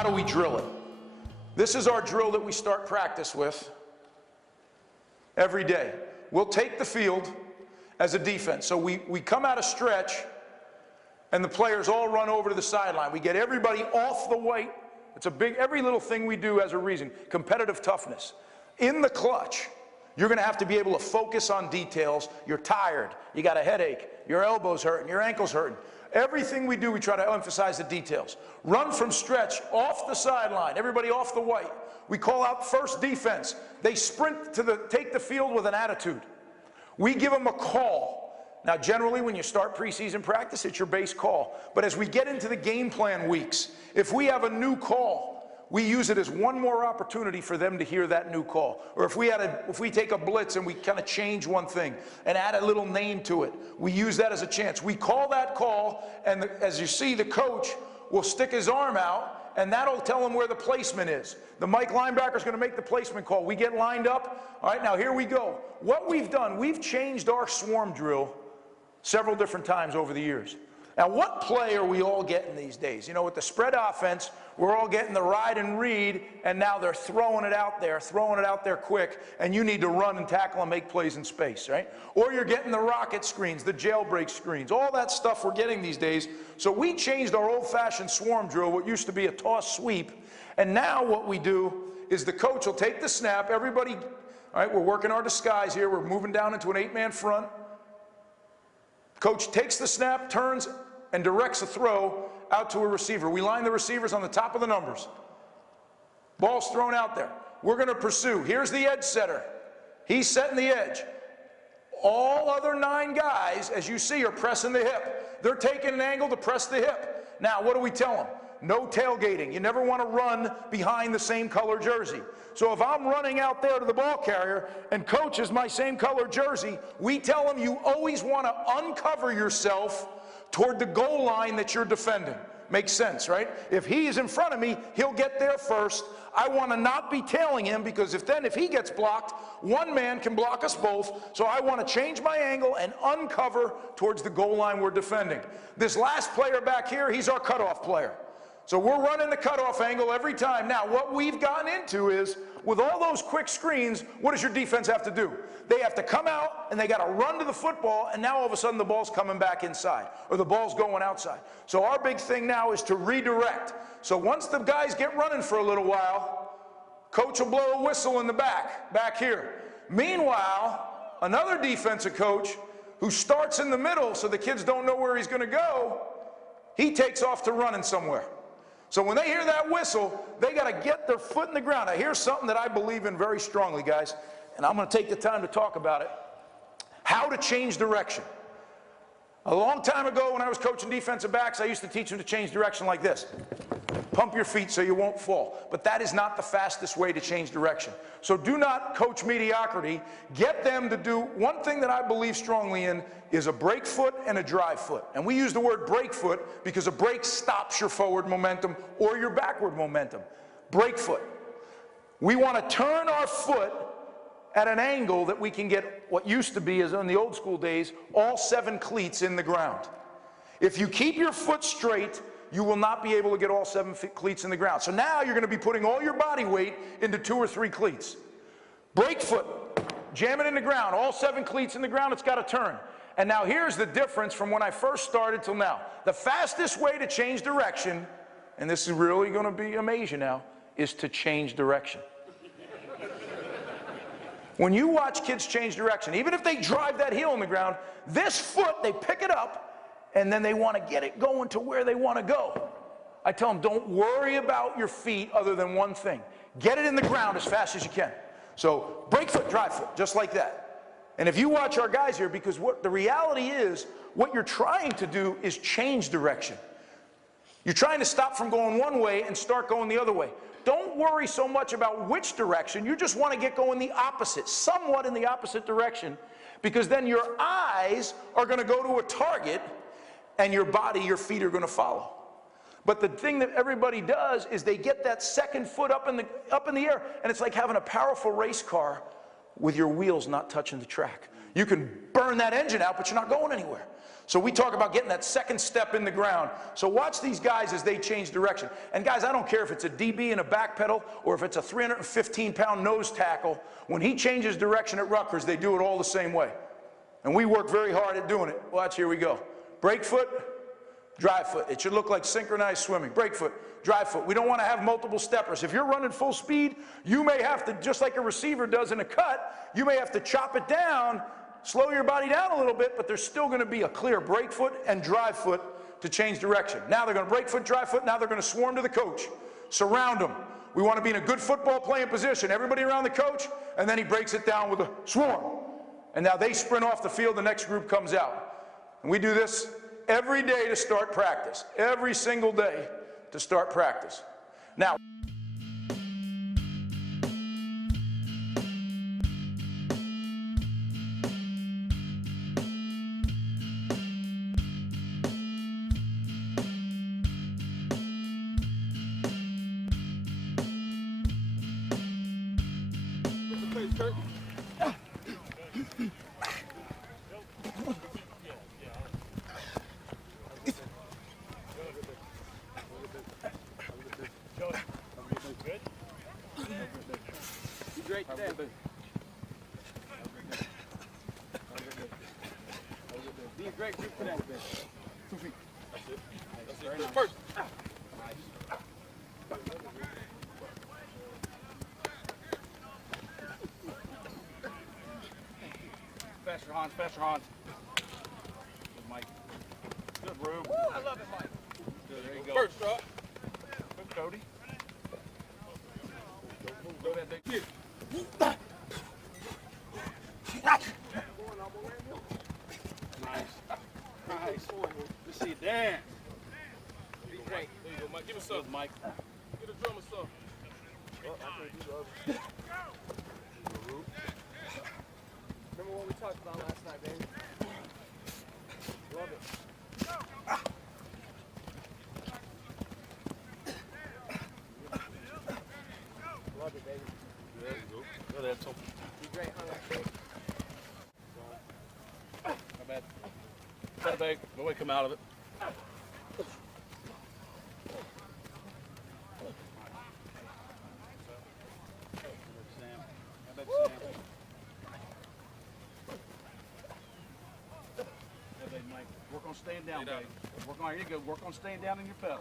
How do we drill it? This is our drill that we start practice with every day. We'll take the field as a defense. So we come out of stretch, and the players all run over to the sideline. We get everybody off the white. It's a big, every little thing we do has a reason. Competitive toughness. In the clutch, you're going to have to be able to focus on details. You're tired. You got a headache. Your elbow's hurting. Your ankle's hurting. Everything we do, we try to emphasize the details. Run from stretch, off the sideline, everybody off the white. We call out first defense. They sprint to take the field with an attitude. We give them a call. Now, generally, when you start preseason practice, it's your base call. But as we get into the game plan weeks, if we have a new call, we use it as one more opportunity for them to hear that new call. Or if we take a blitz and we kind of change one thing and add a little name to it, we use that as a chance. We call that call, and as you see, the coach will stick his arm out, and that'll tell him where the placement is. The Mike linebacker is going to make the placement call. We get lined up. All right, now here we go. What we've done, we've changed our swarm drill several different times over the years. Now, what play are we all getting these days? You know, with the spread offense, we're all getting the ride and read, and now they're throwing it out there quick, and you need to run and tackle and make plays in space, right? Or you're getting the rocket screens, the jailbreak screens, all that stuff we're getting these days. So we changed our old-fashioned swarm drill, what used to be a toss sweep, and now what we do is the coach will take the snap, everybody, all right, we're working our disguise here, we're moving down into an 8-man front. Coach takes the snap, turns, and directs a throw out to a receiver. We line the receivers on the top of the numbers. Ball's thrown out there. We're going to pursue. Here's the edge setter. He's setting the edge. All other 9 guys, as you see, are pressing the hip. They're taking an angle to press the hip. Now, what do we tell them? No tailgating. You never want to run behind the same color jersey. So if I'm running out there to the ball carrier and coach is my same color jersey, we tell him you always want to uncover yourself toward the goal line that you're defending. Makes sense, right? If he is in front of me, he'll get there first. I want to not be tailing him, because if he gets blocked, one man can block us both. So I want to change my angle and uncover towards the goal line we're defending. This last player back here, he's our cutoff player. So we're running the cutoff angle every time. Now, what we've gotten into is, with all those quick screens, what does your defense have to do? They have to come out, and they got to run to the football, and now all of a sudden the ball's coming back inside, or the ball's going outside. So our big thing now is to redirect. So once the guys get running for a little while, coach will blow a whistle in the back here. Meanwhile, another defensive coach who starts in the middle so the kids don't know where he's going to go, he takes off to running somewhere. So when they hear that whistle, they got to get their foot in the ground. Now, here's something that I believe in very strongly, guys, and I'm going to take the time to talk about it. How to change direction. A long time ago when I was coaching defensive backs, I used to teach them to change direction like this. Pump your feet so you won't fall. But that is not the fastest way to change direction. So do not coach mediocrity. Get them to do one thing that I believe strongly in is a break foot and a drive foot. And we use the word break foot because a break stops your forward momentum or your backward momentum. Break foot. We want to turn our foot at an angle that we can get what used to be, as in the old school days, all 7 cleats in the ground. If you keep your foot straight, you will not be able to get all 7 cleats in the ground. So now you're going to be putting all your body weight into 2 or 3 cleats. Break foot, jam it in the ground, all 7 cleats in the ground, it's got to turn. And now here's the difference from when I first started till now. The fastest way to change direction, and this is really going to be amazing now, is to change direction. When you watch kids change direction, even if they drive that heel in the ground, this foot, they pick it up, and then they want to get it going to where they want to go. I tell them, don't worry about your feet other than one thing. Get it in the ground as fast as you can. So break foot, drive foot, just like that. And if you watch our guys here, because what the reality is, what you're trying to do is change direction. You're trying to stop from going one way and start going the other way. Don't worry so much about which direction. You just want to get going the opposite, somewhat in the opposite direction, because then your eyes are going to go to a target and your body, your feet are going to follow. But the thing that everybody does is they get that second foot up in the air, and it's like having a powerful race car with your wheels not touching the track. You can burn that engine out, but you're not going anywhere. So we talk about getting that second step in the ground. So watch these guys as they change direction. And guys, I don't care if it's a DB in a back pedal or if it's a 315-pound nose tackle. When he changes direction at Rutgers, they do it all the same way. And we work very hard at doing it. Watch, here we go. Break foot, drive foot. It should look like synchronized swimming. Break foot, drive foot. We don't want to have multiple steppers. If you're running full speed, you may have to, just like a receiver does in a cut, you may have to chop it down, slow your body down a little bit, but there's still going to be a clear break foot and drive foot to change direction. Now they're going to break foot, drive foot. Now they're going to swarm to the coach. Surround them. We want to be in a good football playing position. Everybody around the coach, and then he breaks it down with a swarm. And now they sprint off the field. The next group comes out. And we do this every day to start practice. Every single day to start practice. Now, great today. Be a great group today. 2 feet. That's it. First. Faster, Hans. Faster, Hans. Good, Mike. Good, Rube. Woo, I love it, Mike. Good, there you go. First, drop. Good, Cody. Go ahead, Dick. Nice. Nice. Let's see it dance. Be great. There you go, Mike. Give us some, Mike. Get the drummer some. Oh, I can't do the other. Remember what we talked about last night, baby? Love it. Love it, baby. There you go. Go there, Tom. Be great, huh? Not bad. Set it back. No way come out of it. Sam. How about Sam? Mike. Work on staying down, baby. Work on, here you go. Work on staying down in your pedal.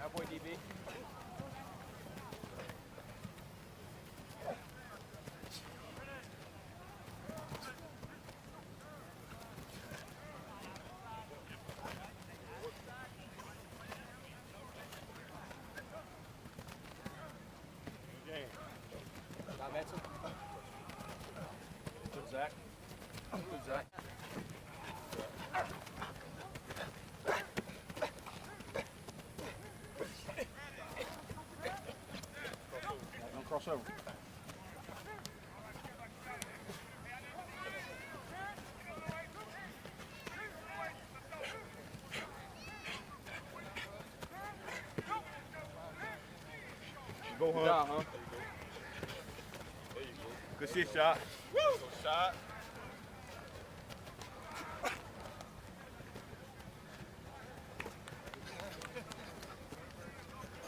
Cowboy DB. Good, Zach. Good, Zach. Don't cross over. Go, Hunt. Down, huh? Good shit, shot. Woo! Good shot.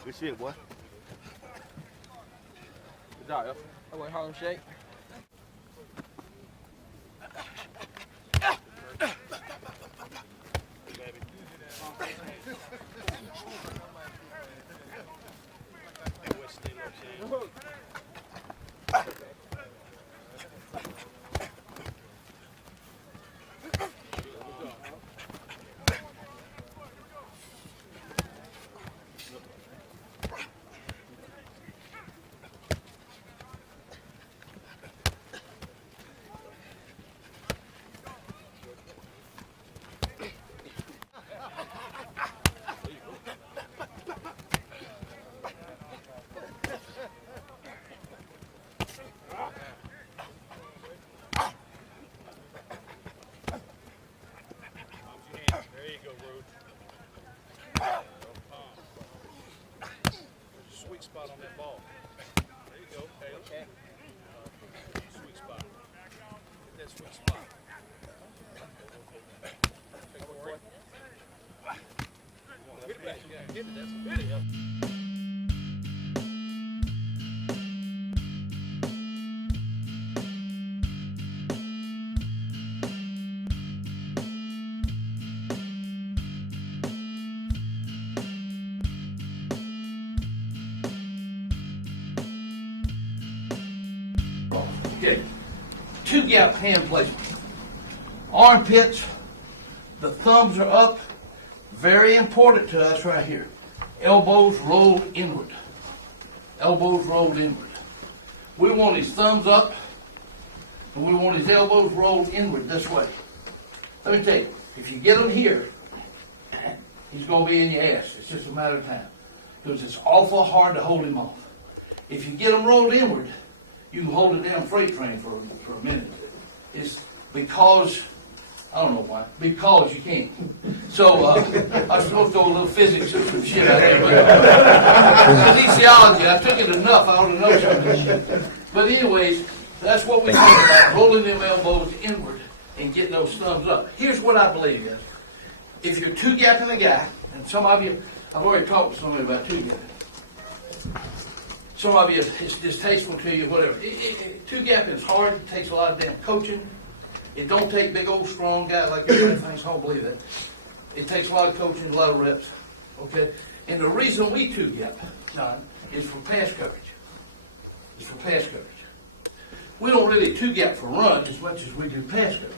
Good shit, boy. Good job, yo. That way, Harlem Shake. spot on that ball. There you go. Okay. Sweet spot. Get that sweet spot. Get it back. Get it. That's a video. Okay, 2-gap hand placement. Armpits, the thumbs are up. Very important to us right here. Elbows rolled inward. Elbows rolled inward. We want his thumbs up, and we want his elbows rolled inward this way. Let me tell you, if you get him here, he's going to be in your ass. It's just a matter of time. Because it's awful hard to hold him off. If you get him rolled inward, you can hold a damn freight train for a minute. It's because, I don't know why, because you can't. So I was supposed to go a little physics or some shit out there. But kinesiology, I took it enough, I ought to know some of this shit. But anyways, that's what we talk about, rolling them elbows inward and getting those thumbs up. Here's what I believe is, if you're 2-gapping a guy, and some of you, I've already talked to somebody about 2-gapping. Some of you, it's distasteful to you, whatever. 2-gapping is hard. It takes a lot of damn coaching. It don't take big old strong guys like everybody thinks. I don't believe that. It takes a lot of coaching, a lot of reps. Okay? And the reason we 2-gap, John, is for pass coverage. It's for pass coverage. We don't really 2-gap for run as much as we do pass coverage.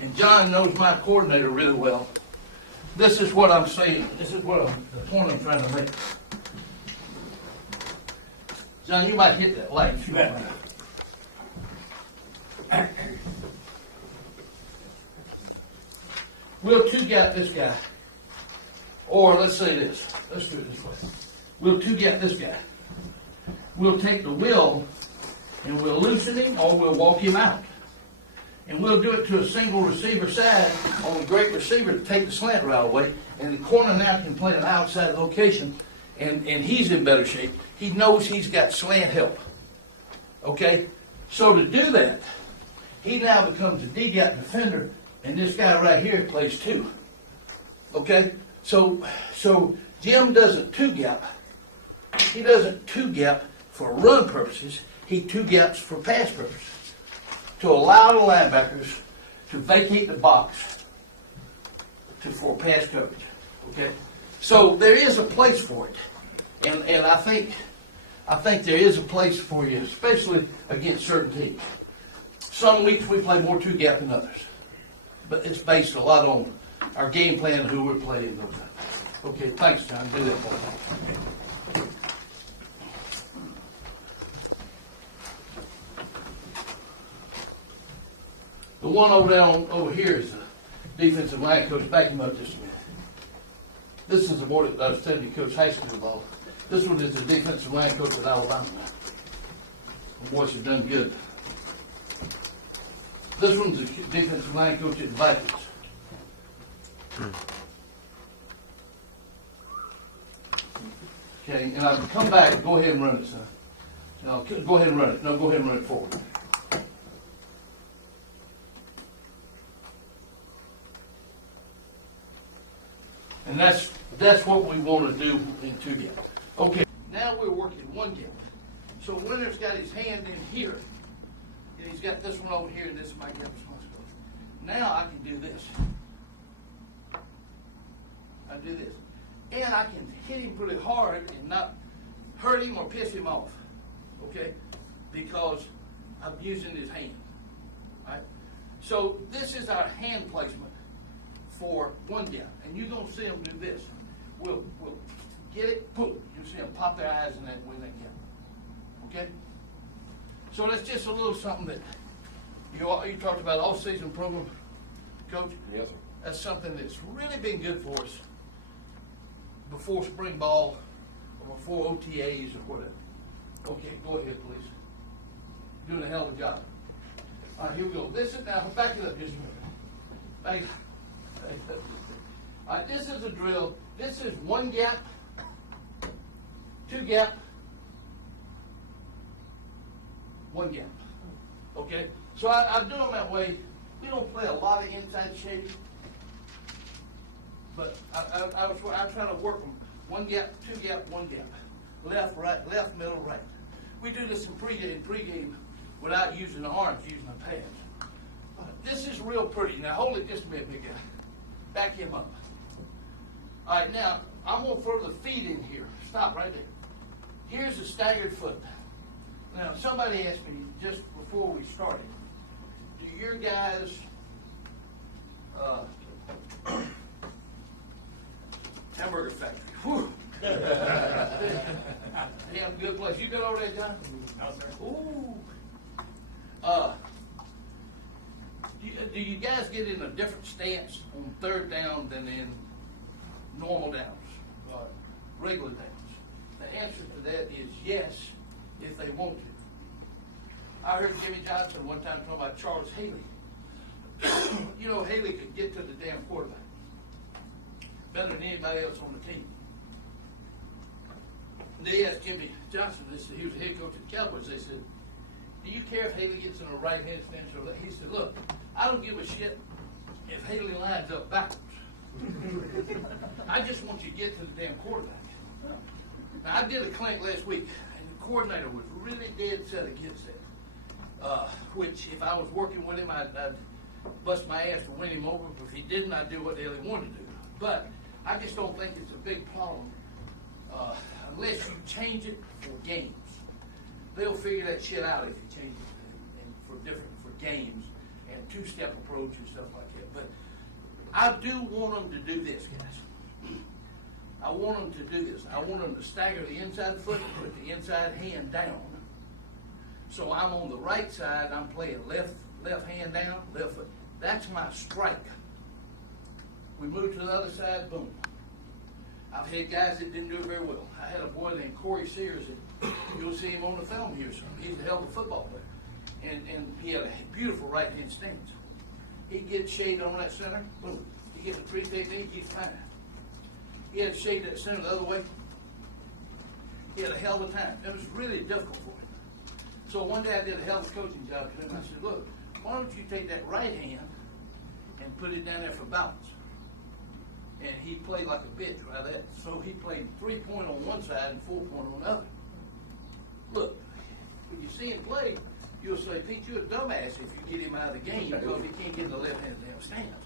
And John knows my coordinator really well. This is what I'm saying. This is what the point I'm trying to make. John, you might hit that light if you want. We'll 2-gap this guy. Or let's say this. Let's do it this way. We'll 2-gap this guy. We'll take the will and we'll loosen him or we'll walk him out. And we'll do it to a single receiver side on a great receiver to take the slant right away. And the corner now can play an outside location and he's in better shape. He knows he's got slant help. Okay? So to do that, he now becomes a D-gap defender, and this guy right here plays 2. Okay? So Jim doesn't 2-gap. He doesn't 2-gap for run purposes. He 2-gaps for pass purposes. To allow the linebackers to vacate the box for pass coverage. Okay? So there is a place for it. And I think there is a place for you, especially against certain teams. Some weeks we play more 2-gap than others. But it's based a lot on our game plan and who we're playing. Okay, thanks, John. Do that for me. The one over here is the defensive line coach. Back him up just a minute. This is the boy that I was telling you, Coach high school ball. This one is the defensive line coach at Alabama. The boys have done good. This one's the defensive line coach at the Vikings. Okay, and I'll come back. Go ahead and run it, son. No, go ahead and run it. No, go ahead and run it forward. And that's what we want to do in 2-gap. Okay, now we're working 1-gap. So Winter's got his hand in here, and he's got this one over here, and this is my gap responsibility. Now I can do this. I do this. And I can hit him pretty hard and not hurt him or piss him off. Okay? Because I'm using his hand. Right? So this is our hand placement for 1-gap. And you're going to see them do this. We'll get it, boom. You see them pop their eyes in that way they gap. Okay? So that's just a little something that you talked about off-season program, Coach. Yes, sir. That's something that's really been good for us before spring ball or before OTAs or whatever. Okay, go ahead, please. Doing a hell of a job. All right, here we go. This is now, back it up just a minute. All right, this is a drill. This is 1-gap, 2-gap, one gap. Okay? So I do them that way. We don't play a lot of inside shading, but I try to work them one gap, two gap, one gap. Left, right, left, middle, right. We do this in pregame without using the arms, using the pads. This is real pretty. Now hold it just a minute, big guy. Back him up. All right, now I'm going to throw the feet in here. Stop right there. Here's a staggered foot. Now somebody asked me just before we started, do your guys hamburger factory? Whew. Damn good place. You been over there, John? No, sir. Ooh. Do you guys get in a different stance on third down than in normal downs, regular downs? The answer to that is yes, if they want to. I heard Jimmy Johnson one time talking about Charles Haley. You know, Haley could get to the damn quarterback better than anybody else on the team. They asked Jimmy Johnson, he was the head coach of the Cowboys, they said, do you care if Haley gets in a right-handed stance or left? He said, look, I don't give a shit if Haley lines up backwards. I just want you to get to the damn quarterback. Now, I did a clinic last week, and the coordinator was really dead set against that. Which, if I was working with him, I'd bust my ass to win him over. But if he didn't, I'd do what the hell he wanted to do. But I just don't think it's a big problem unless you change it for games. They'll figure that shit out if you change it for games and two-step approach and stuff like that. But I do want them to do this, guys. I want them to do this. I want them to stagger the inside foot and put the inside hand down. So I'm on the right side, I'm playing left hand down, left foot. That's my strike. We move to the other side, boom. I've had guys that didn't do it very well. I had a boy named Corey Sears, and you'll see him on the film here. So he's a hell of a football player. And he had a beautiful right hand stance. He gets shade on that center, boom. He gets a free technique, he's fine. He had shade that center the other way. He had a hell of a time. It was really difficult for him. So one day I did a hell of a coaching job to him. I said, look, why don't you take that right hand and put it down there for balance? And he played like a bitch right there. So he played 3-point on one side and 4-point on the other. Look, when you see him play, you'll say, Pete, you're a dumbass if you get him out of the game because he can't get in the left-handed damn stance.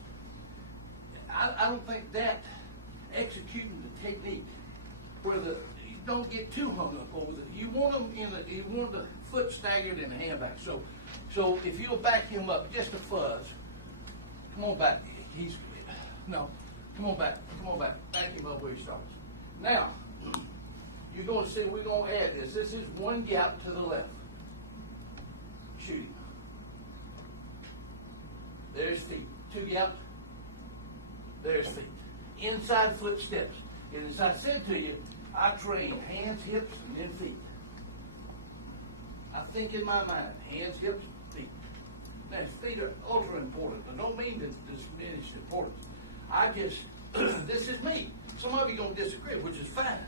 I don't think that executing the technique where you don't get too hung up over it. You want them you want the foot staggered and the hand back. So if you'll back him up just a fuzz, come on back. Come on back. Back him up where he starts. Now, you're going to see we're going to add this. This is one gap to the left. Shoot him. There's feet. Two gaps. There's feet. Inside foot steps. And as I said to you, I train hands, hips, and then feet. I think in my mind, hands, hips, feet. Now, feet are ultra important. I don't mean to diminish the importance. I guess this is me. Some of you are going to disagree, which is fine.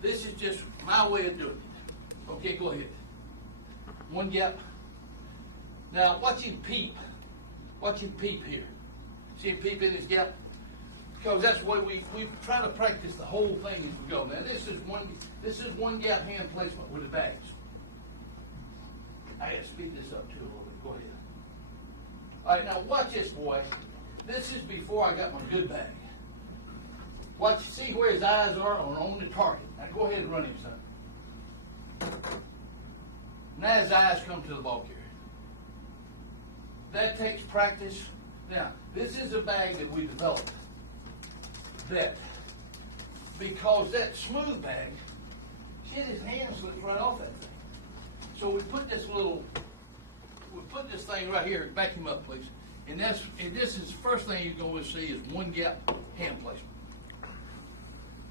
This is just my way of doing it. Okay, go ahead. One gap. Now, watch him peep. Watch him peep here. See him peep in his gap? Because that's the way we try to practice the whole thing as we go. Now, this is one gap hand placement with the bags. I got to speed this up too a little bit. Go ahead. All right, now watch this, boy. This is before I got my good bag. Watch, see where his eyes are on the target. Now go ahead and run him, son. Now his eyes come to the ball carrier. That takes practice. Now, this is a bag that we developed. That, because that smooth bag, shit, his hand slips right off that thing. So we put this thing right here, back him up, please. And this is the first thing you're going to see is one gap hand placement.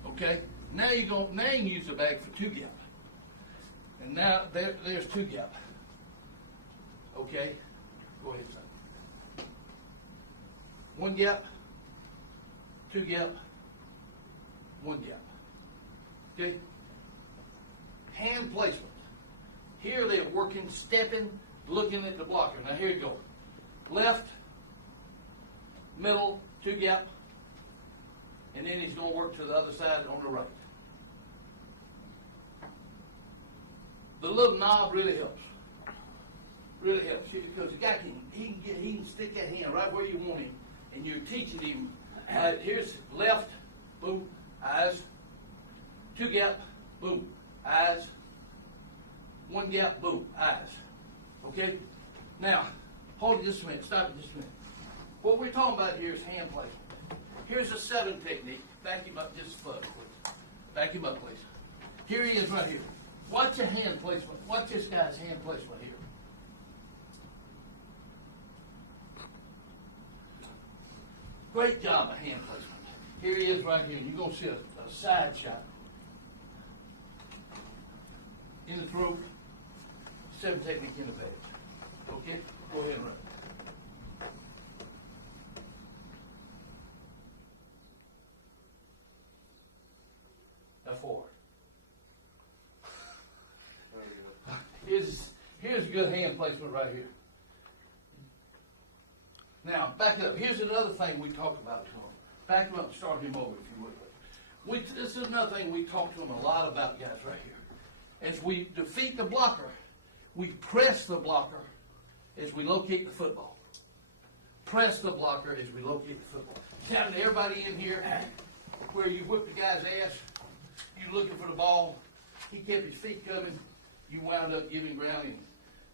Okay? Now you can use the bag for two gap. And now there's two gap. Okay? Go ahead, son. One gap, two gap, one gap. Okay? Hand placement. Here they're working, stepping, looking at the blocker. Now here you go. Left, middle, 2 gap, and then he's going to work to the other side on the right. The little knob really helps. Really helps because the guy he can stick that hand right where you want him, and you're teaching him. Here's left, boom, eyes, 2 gap, boom, eyes, 1 gap, boom, eyes. Okay? Now, hold it just a minute. Stop it just a minute. What we're talking about here is hand placement. Here's a 7 technique. Back him up just a foot, please. Back him up, please. Here he is right here. Watch your hand placement. Watch this guy's hand placement here. Great job of hand placement. Here he is right here. You're going to see a side shot. In the throat. 7 technique in the page. Okay? Go ahead and run. Now forward. Here's a good hand placement right here. Now, back it up. Here's another thing we talk about to him. Back him up and start him over, if you would. This is another thing we talk to him a lot about, guys, right here. As we defeat the blocker, we press the blocker as we locate the football. Press the blocker as we locate the football. Counting to everybody in here where you whip the guy's ass, you looking for the ball, he kept his feet coming, you wound up giving ground, and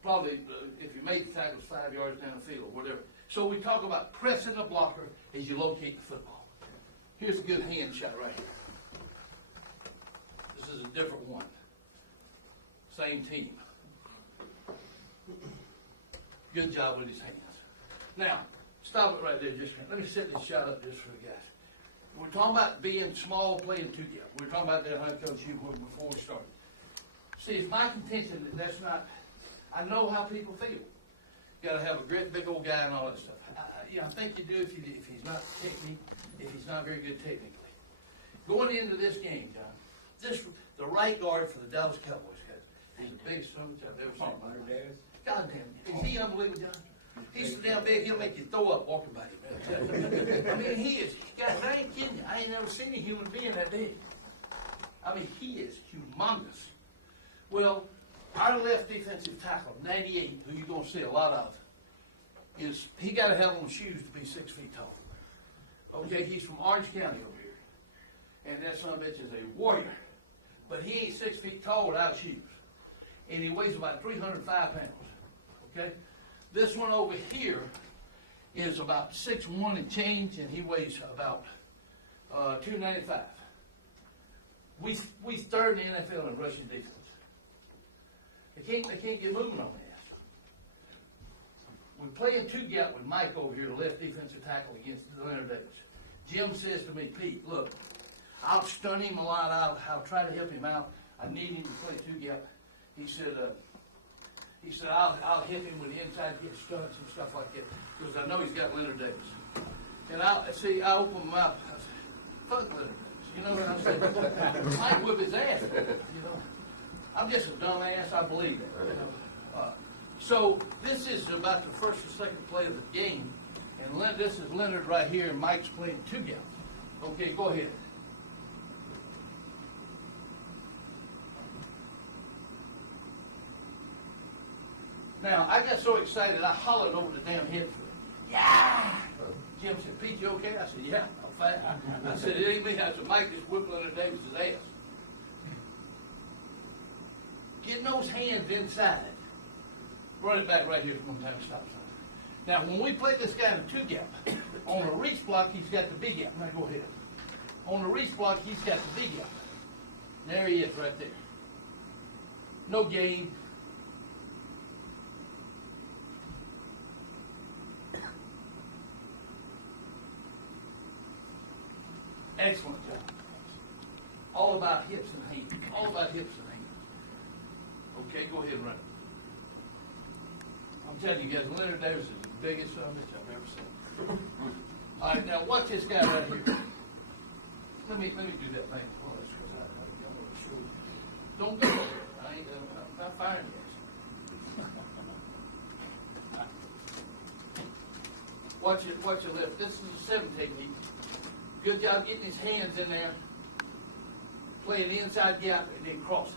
probably if you made the tackle 5 yards down the field or whatever. So we talk about pressing the blocker as you locate the football. Here's a good hand shot right here. This is a different one. Same team. Good job with his hands. Now, stop it right there just a minute. Let me set this shot up just for the guys. We're talking about being small, playing 2 gap. We're talking about that, huh, Coach, before we started. See, it's my contention that that's not, I know how people feel. You got to have a great big old guy and all that stuff. I think you do if he's not if he's not very good technically. Going into this game, John, the right guard for the Dallas Cowboys he's the biggest son I've ever seen. God damn, is he unbelievable, John? He's so damn big, he'll make you throw up walking by him. I mean, he is. Guys, I ain't kidding you. I ain't never seen a human being that big. I mean, he is humongous. Well, our left defensive tackle, 98, who you're going to see a lot of, is he got to have on shoes to be 6 feet tall. Okay, he's from Orange County over here. And that son of a bitch is a warrior. But he ain't 6 feet tall without shoes. And he weighs about 305 pounds. Okay? This one over here is about 6'1" and change, and he weighs about 295. We third in the NFL in rushing defense. They can't get moving on that. We're playing 2 gap with Mike over here, the left defensive tackle against Leonard Davis. Jim says to me, Pete, look, I'll stun him a lot. I'll try to help him out. I need him to play 2 gap. He said, I'll hit him with the inside hit stunts and stuff like that because I know he's got Leonard Davis. And I open my mouth. I said, fuck Leonard Davis. You know what I'm saying? I might whip his ass. You know, I'm just a dumbass. I believe that. You know? So this is about the first or second play of the game, and this is Leonard right here, and Mike's playing 2 gap. Okay, go ahead. Now, I got so excited, I hollered over the damn head for it. Yeah! Jim said, Pete, you okay? I said, yeah, I'm fine. I said, it ain't me. I said, Mike just whipped Leonard Davis' ass. Getting those hands inside. Run it back right here from one time stop sign. Now, when we play this guy in a 2 gap, on a reach block, he's got the big gap. Now, go ahead. On the reach block, he's got the big gap. There he is right there. No gain. Excellent job. All about hips and hands. All about hips and hands. Okay, go ahead and run it. I'm telling you guys, Leonard Davis is the biggest son of a bitch I've ever seen. All right, now watch this guy right here. Let me do that thing. Oh, that's because I don't go there. I'm not firing this. Watch it lift. This is a 7 technique. Good job getting his hands in there, playing the inside gap, and then cross it.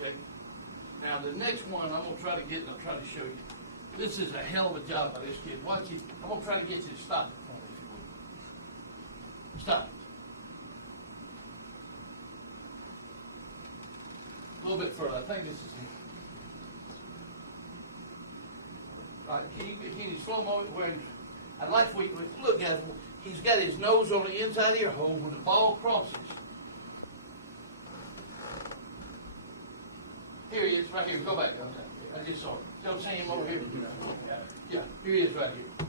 Okay. Now the next one I'm gonna try to get, and I'll try to show you. This is a hell of a job by this kid. Watch it. I'm gonna try to get you to stop it for me, if you would. Stop it. A little bit further. I think this is him. All right, can you slow mo when I'd like for you to look guys, he's got his nose on the inside ear hole when the ball crosses. Here he is, right here. Go back. I just saw it. Don't see him over here. Yeah, here he is right here.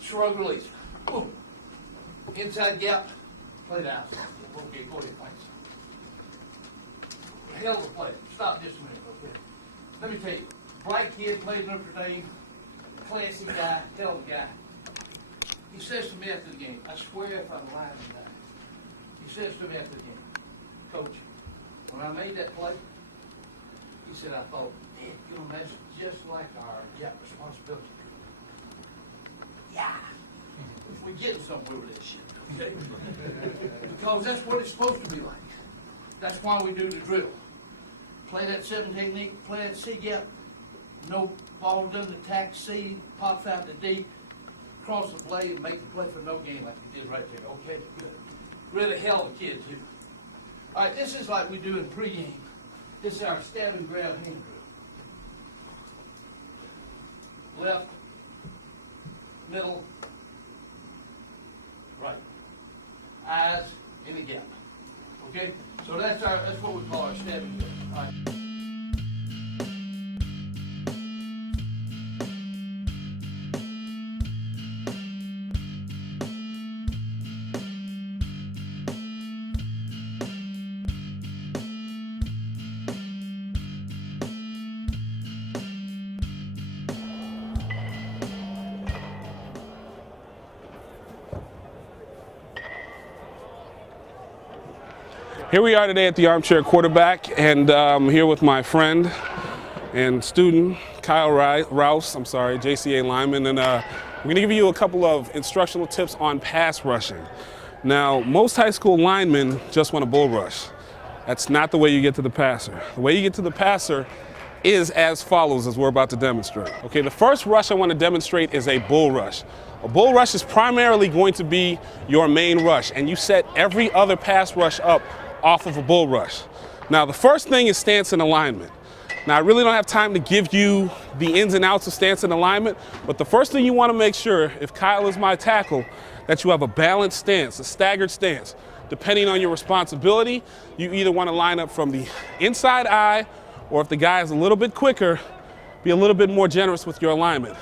Shrug release. Boom. Inside gap. Play down. Okay, go ahead, thanks. Hell of a play. Stop just a minute, okay? Let me tell you, bright kid, played Notre Dame, classy guy, hell of a guy. He says to me after the game, I swear if I'm lying tonight, he says to me after the game, Coach, when I made that play, he said, I thought, man, you know, that's just like our responsibility. Yeah. We're getting somewhere with this shit, okay? Because that's what it's supposed to be like. That's why we do the drill. Play that 7 technique, play that C gap, no ball doesn't attack C, pops out to D, cross the play and make the play for no gain like you did right there. Okay, good. Really hell of a kid too. All right, this is like we do in pregame. This is our stab and grab hand drill. Left, middle, right. Eyes in the gap. Okay? So that's what we call our stab and grab. All right. Here we are today at the Armchair Quarterback, and I'm here with my friend and student, Kyle Rouse, JCA lineman, and we're going to give you a couple of instructional tips on pass rushing. Now, most high school linemen just want a bull rush. That's not the way you get to the passer. The way you get to the passer is as follows, as we're about to demonstrate. Okay, the first rush I want to demonstrate is a bull rush. A bull rush is primarily going to be your main rush, and you set every other pass rush up off of a bull rush. Now, the first thing is stance and alignment. Now, I really don't have time to give you the ins and outs of stance and alignment, but the first thing you want to make sure, if Kyle is my tackle, that you have a balanced stance, a staggered stance. Depending on your responsibility, you either want to line up from the inside eye, or if the guy is a little bit quicker, be a little bit more generous with your alignment.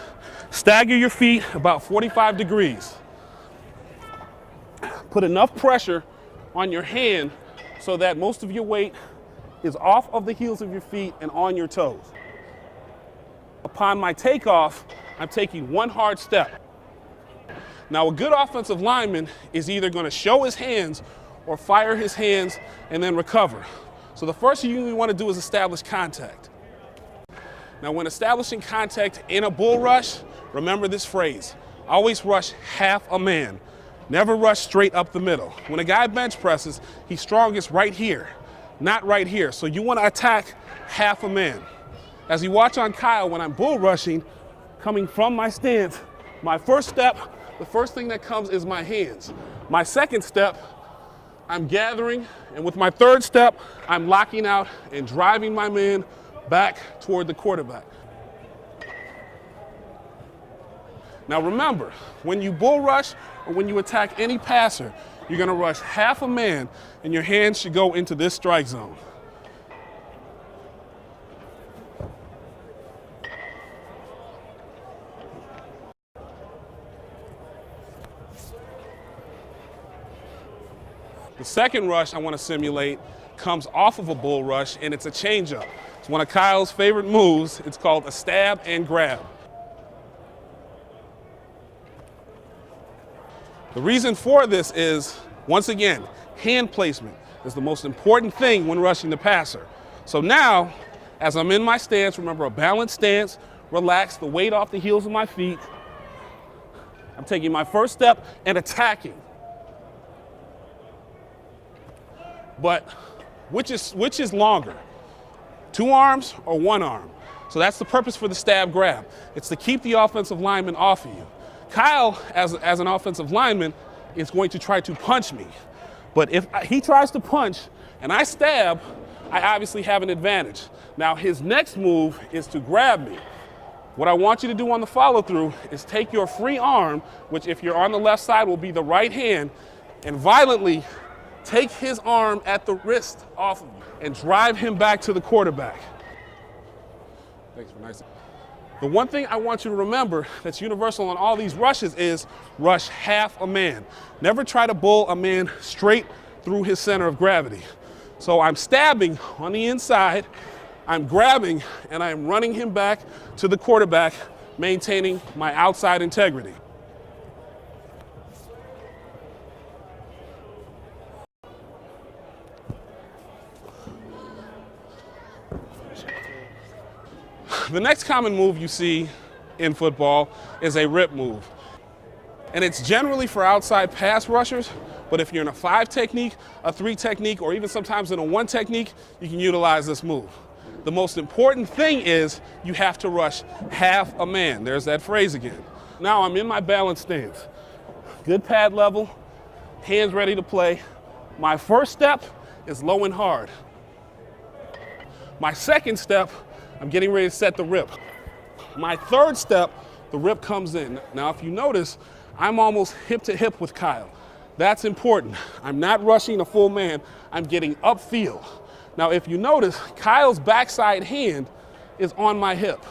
Stagger your feet about 45 degrees. Put enough pressure on your hand so that most of your weight is off of the heels of your feet and on your toes. Upon my takeoff, I'm taking one hard step. Now, a good offensive lineman is either going to show his hands or fire his hands and then recover. So the first thing you want to do is establish contact. Now, when establishing contact in a bull rush, remember this phrase: always rush half a man. Never rush straight up the middle. When a guy bench presses, he's strongest right here, not right here. So you want to attack half a man. As you watch on Kyle, when I'm bull rushing, coming from my stance, my first step, the first thing that comes is my hands. My second step, I'm gathering, and with my third step, I'm locking out and driving my man back toward the quarterback. Now remember, when you bull rush or when you attack any passer, you're going to rush half a man and your hands should go into this strike zone. The second rush I want to simulate comes off of a bull rush, and it's a changeup. It's one of Kyle's favorite moves. It's called a stab and grab. The reason for this is, once again, hand placement is the most important thing when rushing the passer. So now, as I'm in my stance, remember a balanced stance, relax, the weight off the heels of my feet. I'm taking my first step and attacking. But which is longer? 2 arms or 1 arm? So that's the purpose for the stab grab. It's to keep the offensive lineman off of you. Kyle, as an offensive lineman, is going to try to punch me. But if he tries to punch and I stab, I obviously have an advantage. Now his next move is to grab me. What I want you to do on the follow through is take your free arm, which if you're on the left side will be the right hand, and violently take his arm at the wrist off of you and drive him back to the quarterback. Thanks for nice. The one thing I want you to remember that's universal on all these rushes is rush half a man. Never try to bull a man straight through his center of gravity. So I'm stabbing on the inside, I'm grabbing, and I'm running him back to the quarterback, maintaining my outside integrity. The next common move you see in football is a rip move. And it's generally for outside pass rushers, but if you're in a 5 technique, a 3 technique, or even sometimes in a 1 technique, you can utilize this move. The most important thing is you have to rush half a man. There's that phrase again. Now I'm in my balanced stance. Good pad level, hands ready to play. My first step is low and hard. My second step, I'm getting ready to set the rip. My third step, the rip comes in. Now, if you notice, I'm almost hip to hip with Kyle. That's important. I'm not rushing a full man, I'm getting upfield. Now, if you notice, Kyle's backside hand is on my hip.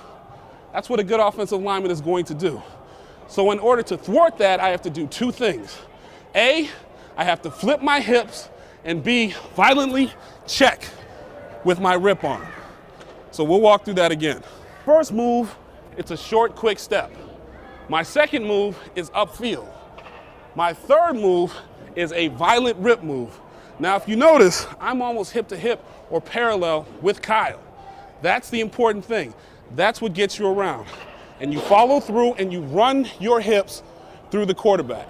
That's what a good offensive lineman is going to do. So in order to thwart that, I have to do 2 things. A, I have to flip my hips, and B, violently check with my rip arm. So we'll walk through that again. First move, it's a short, quick step. My second move is upfield. My third move is a violent rip move. Now, if you notice, I'm almost hip to hip or parallel with Kyle. That's the important thing. That's what gets you around. And you follow through and you run your hips through the quarterback.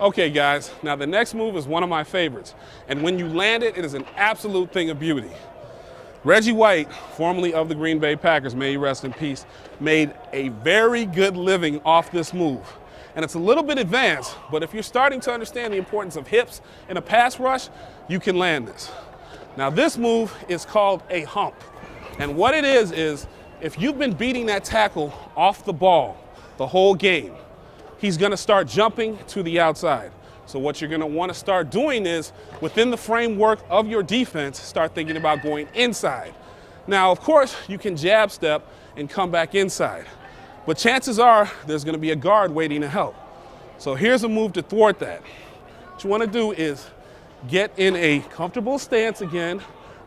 Okay, guys, now the next move is one of my favorites. And when you land it, it is an absolute thing of beauty. Reggie White, formerly of the Green Bay Packers, may he rest in peace, made a very good living off this move. And it's a little bit advanced, but if you're starting to understand the importance of hips in a pass rush, you can land this. Now this move is called a hump. And what it is if you've been beating that tackle off the ball the whole game, he's gonna start jumping to the outside. So what you're gonna wanna start doing is, within the framework of your defense, start thinking about going inside. Now, of course, you can jab step and come back inside, but chances are there's gonna be a guard waiting to help. So here's a move to thwart that. What you wanna do is get in a comfortable stance again,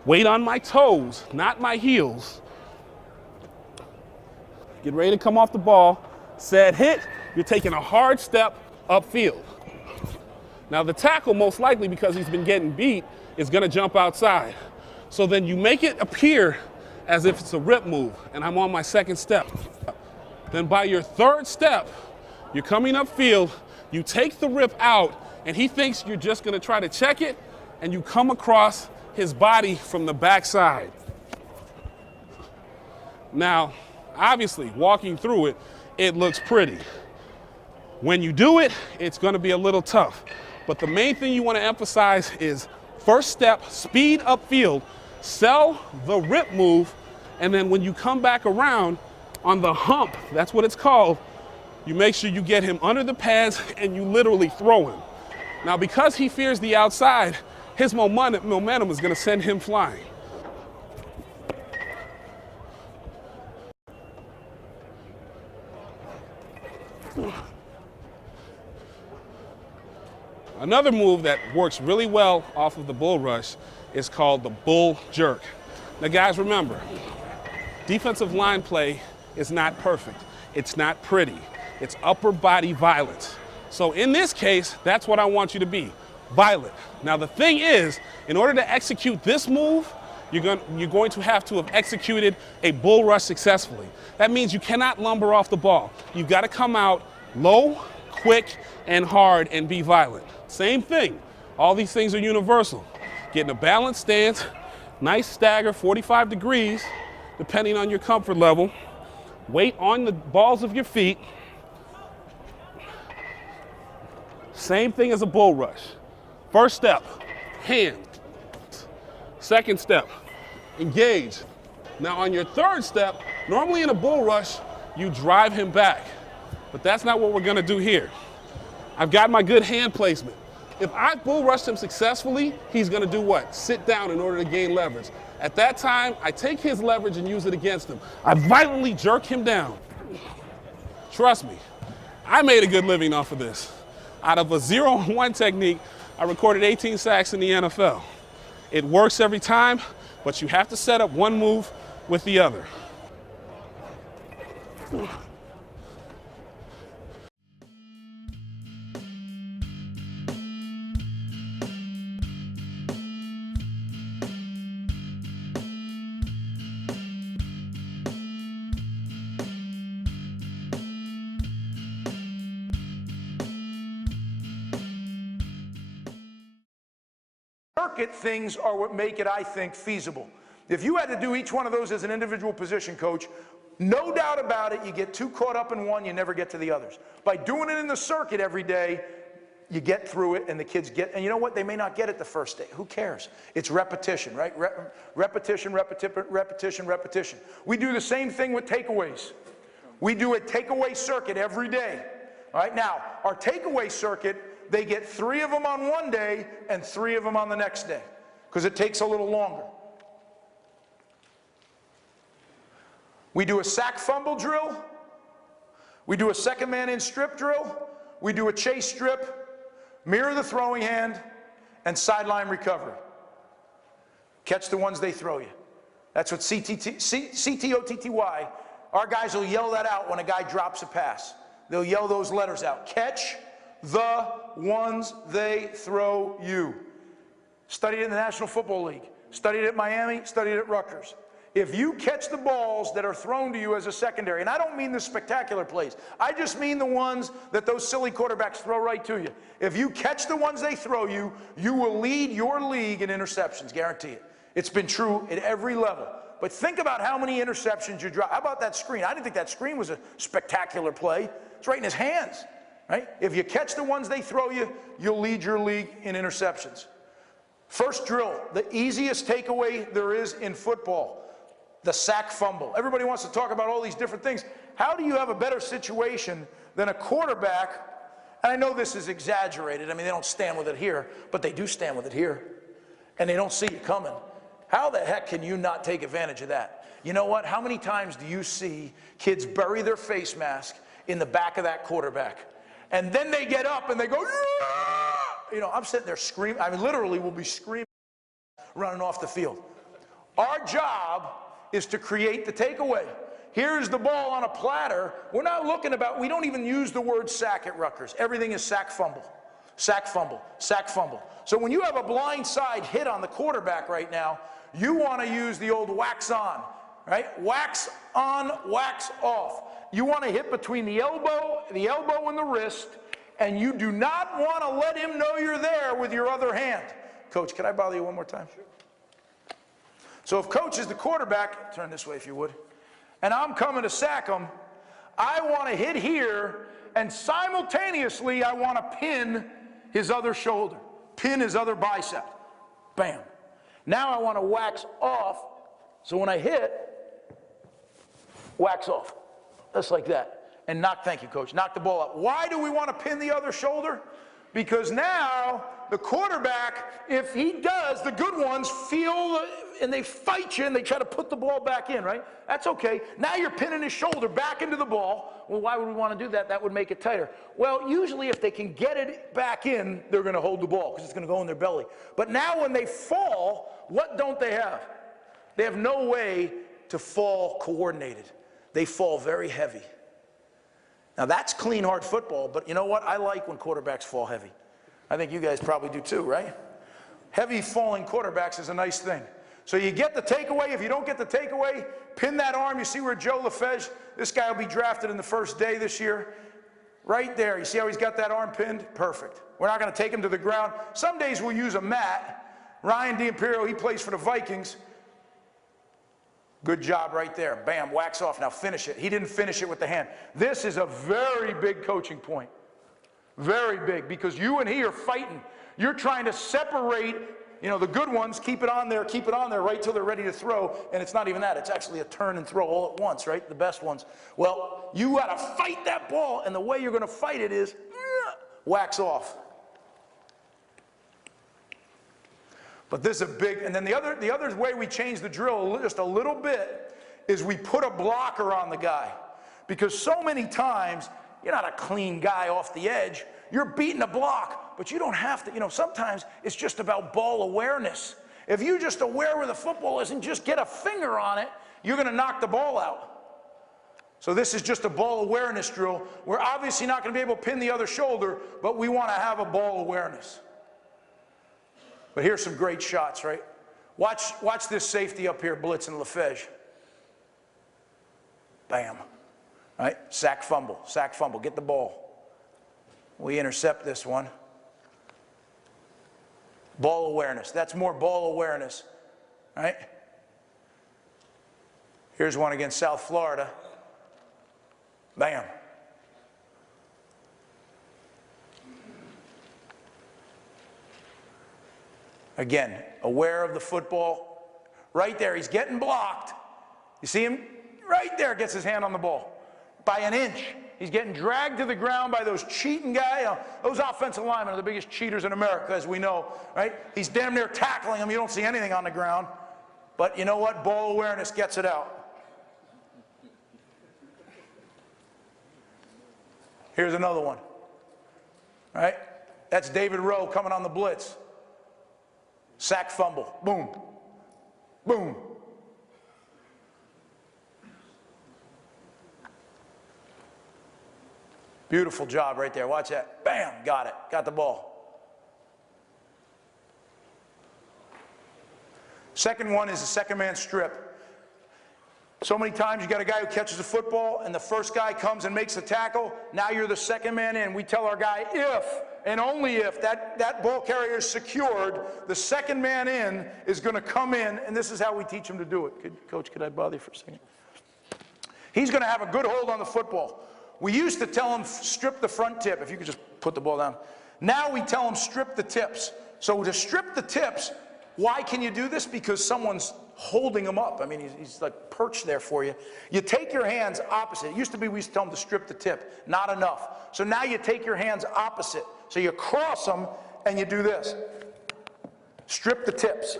weight on my toes, not my heels. Get ready to come off the ball, set, hit, you're taking a hard step upfield. Now the tackle, most likely because he's been getting beat, is gonna jump outside. So then you make it appear as if it's a rip move, and I'm on my second step. Then by your third step, you're coming upfield, you take the rip out, and he thinks you're just gonna try to check it, and you come across his body from the backside. Now, obviously, walking through it, it looks pretty. When you do it, it's gonna be a little tough. But the main thing you wanna emphasize is first step, speed upfield, sell the rip move, and then when you come back around on the hump, that's what it's called, you make sure you get him under the pads and you literally throw him. Now, because he fears the outside, his momentum is gonna send him flying. Another move that works really well off of the bull rush is called the bull jerk. Now guys, remember, defensive line play is not perfect. It's not pretty. It's upper body violence. So in this case, that's what I want you to be, violent. Now the thing is, in order to execute this move, you're going to have executed a bull rush successfully. That means you cannot lumber off the ball. You've got to come out low, quick, and hard and be violent. Same thing. All these things are universal. Get in a balanced stance, nice stagger, 45 degrees, depending on your comfort level. Weight on the balls of your feet. Same thing as a bull rush. First step, hand. Second step, engage. Now on your third step, normally in a bull rush, you drive him back. But that's not what we're gonna do here. I've got my good hand placement. If I bull rushed him successfully, he's gonna do what? Sit down in order to gain leverage. At that time, I take his leverage and use it against him. I violently jerk him down. Trust me, I made a good living off of this. Out of a 0-1 technique, I recorded 18 sacks in the NFL. It works every time, but you have to set up one move with the other. Circuit things are what make it, I think, feasible. If you had to do each one of those as an individual position coach, no doubt about it, you get too caught up in one, you never get to the others. By doing it in the circuit every day, you get through it and the kids get, and you know what, they may not get it the first day. Who cares? It's repetition, right? Repetition, repetition, repetition, repetition. We do the same thing with takeaways. We do a takeaway circuit every day. All right, now, our takeaway circuit, they get 3 of them on one day and 3 of them on the next day because it takes a little longer. We do a sack fumble drill. We do a second man in strip drill. We do a chase strip, mirror the throwing hand, and sideline recovery. Catch the ones they throw you. That's what CTOTTY. Our guys will yell that out when a guy drops a pass. They'll yell those letters out. Catch the ones they throw you. Studied in the National Football League. Studied at Miami, studied at Rutgers. If you catch the balls that are thrown to you as a secondary, and I don't mean the spectacular plays, I just mean the ones that those silly quarterbacks throw right to you. If you catch the ones they throw you, you will lead your league in interceptions, guarantee it. It's been true at every level. But think about how many interceptions you drop. How about that screen? I didn't think that screen was a spectacular play. It's right in his hands, right? If you catch the ones they throw you, you'll lead your league in interceptions. First drill, the easiest takeaway there is in football. The sack fumble. Everybody wants to talk about all these different things. How do you have a better situation than a quarterback? And I know this is exaggerated. I mean, they don't stand with it here, but they do stand with it here. And they don't see you coming. How the heck can you not take advantage of that? You know what? How many times do you see kids bury their face mask in the back of that quarterback? And then they get up and they go, yeah! You know, I'm sitting there screaming. I mean, literally will be screaming, running off the field. Our job is to create the takeaway. Here's the ball on a platter. We're not looking about, we don't even use the word sack at Rutgers. Everything is sack fumble, sack fumble, sack fumble. So when you have a blind side hit on the quarterback right now, you want to use the old wax on, right? Wax on, wax off. You want to hit between the elbow and the wrist, and you do not want to let him know you're there with your other hand. Coach, can I bother you one more time? Sure. So if coach is the quarterback, turn this way if you would, and I'm coming to sack him, I want to hit here, and simultaneously I want to pin his other shoulder, pin his other bicep. Bam. Now I want to wax off, so when I hit, wax off. Just like that. And knock, thank you, coach, knock the ball up. Why do we want to pin the other shoulder? Because now the quarterback, if he does, the good ones feel and they fight you and they try to put the ball back in, right? That's okay. Now you're pinning his shoulder back into the ball. Well, why would we want to do that? That would make it tighter. Well, usually if they can get it back in, they're going to hold the ball because it's going to go in their belly. But now when they fall, what don't they have? They have no way to fall coordinated. They fall very heavy. Now that's clean, hard football, but you know what? I like when quarterbacks fall heavy. I think you guys probably do too, right? Heavy falling quarterbacks is a nice thing. So you get the takeaway. If you don't get the takeaway, pin that arm. You see where Joe LaFege, this guy will be drafted in the first day this year. Right there. You see how he's got that arm pinned? Perfect. We're not going to take him to the ground. Some days we'll use a mat. Ryan D'Imperio, he plays for the Vikings. Good job right there. Bam, wax off. Now finish it. He didn't finish it with the hand. This is a very big coaching point. Very big, because you and he are fighting. You're trying to separate, you know, the good ones, keep it on there right till they're ready to throw, and it's not even that. It's actually a turn and throw all at once, right? The best ones. Well, you got to fight that ball, and the way you're going to fight it is wax off. But this is a big, and then the other way we change the drill just a little bit is we put a blocker on the guy. Because so many times, you're not a clean guy off the edge. You're beating a block, but you don't have to, you know, sometimes it's just about ball awareness. If you're just aware where the football is and just get a finger on it, you're going to knock the ball out. So this is just a ball awareness drill. We're obviously not going to be able to pin the other shoulder, but we want to have a ball awareness. But here's some great shots, right? Watch this safety up here, blitzing LaFege. Bam. Right? Sack fumble, get the ball. We intercept this one. Ball awareness, that's more ball awareness, right? Here's one against South Florida. Bam. Again, aware of the football. Right there, he's getting blocked. You see him? Right there, gets his hand on the ball. By an inch. He's getting dragged to the ground by those cheating guys. Those offensive linemen are the biggest cheaters in America, as we know, right? He's damn near tackling them. You don't see anything on the ground. But you know what? Ball awareness gets it out. Here's another one, right? That's David Rowe coming on the blitz. Sack fumble. Boom. Boom. Beautiful job right there. Watch that. Bam, got it. Got the ball. Second one is a second man strip. So many times you got a guy who catches a football and the first guy comes and makes the tackle. Now you're the second man in. We tell our guy, if and only if that ball carrier is secured, the second man in is going to come in, and this is how we teach him to do it. Coach, could I bother you for a second? He's going to have a good hold on the football. We used to tell him strip the front tip, if you could just put the ball down. Now we tell him strip the tips. So to strip the tips, why can you do this? Because someone's holding him up. I mean, he's like perched there for you. You take your hands opposite. It used to be we used to tell him to strip the tip. Not enough. So now you take your hands opposite. So you cross them and you do this. Strip the tips.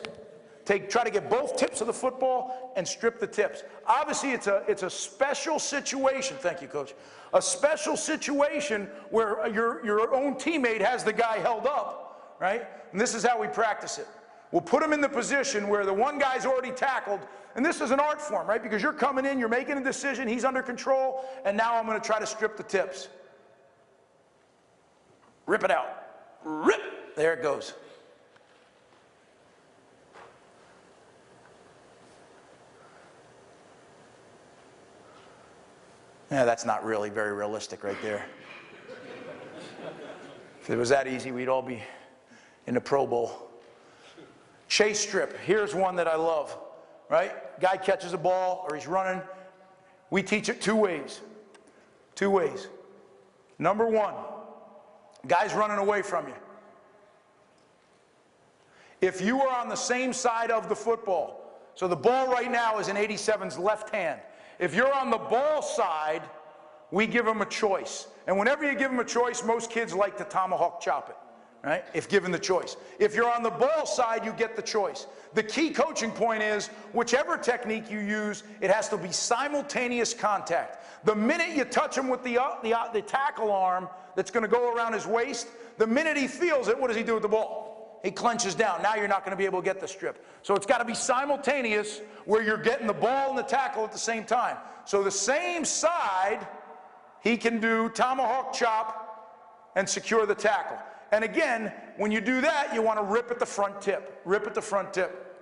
Try to get both tips of the football and strip the tips. Obviously, it's a special situation. Thank you, Coach. A special situation where your own teammate has the guy held up, right? And this is how we practice it. We'll put him in the position where the one guy's already tackled, and this is an art form, right? Because you're coming in, you're making a decision, he's under control, and now I'm going to try to strip the tips. Rip it out. Rip! There it goes. Yeah, that's not really very realistic right there. If it was that easy, we'd all be in the Pro Bowl. Chase strip. Here's one that I love, right? Guy catches a ball or he's running. We teach it two ways. Two ways. Number one, guy's running away from you. If you are on the same side of the football, so the ball right now is in 87's left hand. If you're on the ball side, we give them a choice. And whenever you give them a choice, most kids like to tomahawk chop it, right? If given the choice. If you're on the ball side, you get the choice. The key coaching point is, whichever technique you use, it has to be simultaneous contact. The minute you touch him with the tackle arm that's going to go around his waist, the minute he feels it, what does he do with the ball? He clenches down. Now you're not going to be able to get the strip. So it's got to be simultaneous where you're getting the ball and the tackle at the same time. So the same side, he can do tomahawk chop and secure the tackle. And again, when you do that, you want to rip at the front tip. Rip at the front tip.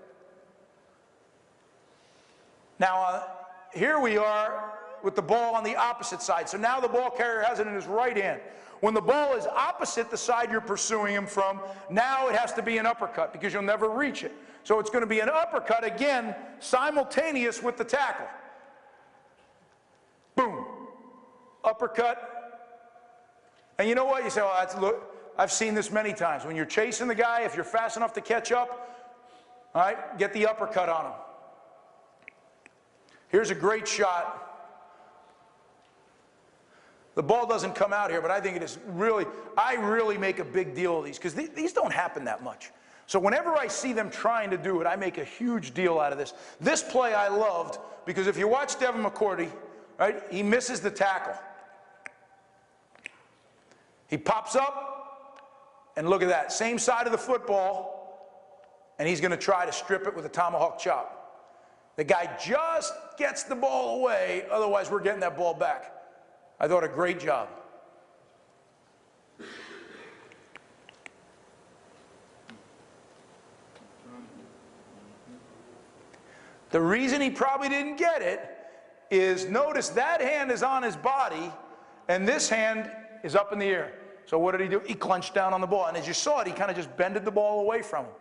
Now, here we are with the ball on the opposite side. So now the ball carrier has it in his right hand. When the ball is opposite the side you're pursuing him from, now it has to be an uppercut because you'll never reach it. So it's going to be an uppercut, again, simultaneous with the tackle. Boom. Uppercut. And you know what? You say, well, that's, look, I've seen this many times. When you're chasing the guy, if you're fast enough to catch up, all right, get the uppercut on him. Here's a great shot. The ball doesn't come out here, but I think it is really, I really make a big deal of these because these don't happen that much. So whenever I see them trying to do it, I make a huge deal out of this. This play I loved because if you watch Devin McCourty, right, he misses the tackle. He pops up, and look at that, same side of the football, and he's going to try to strip it with a tomahawk chop. The guy just gets the ball away, otherwise we're getting that ball back. I thought a great job. The reason he probably didn't get it is, notice that hand is on his body, and this hand is up in the air. So what did he do? He clenched down on the ball, and as you saw it, he kind of just bended the ball away from him.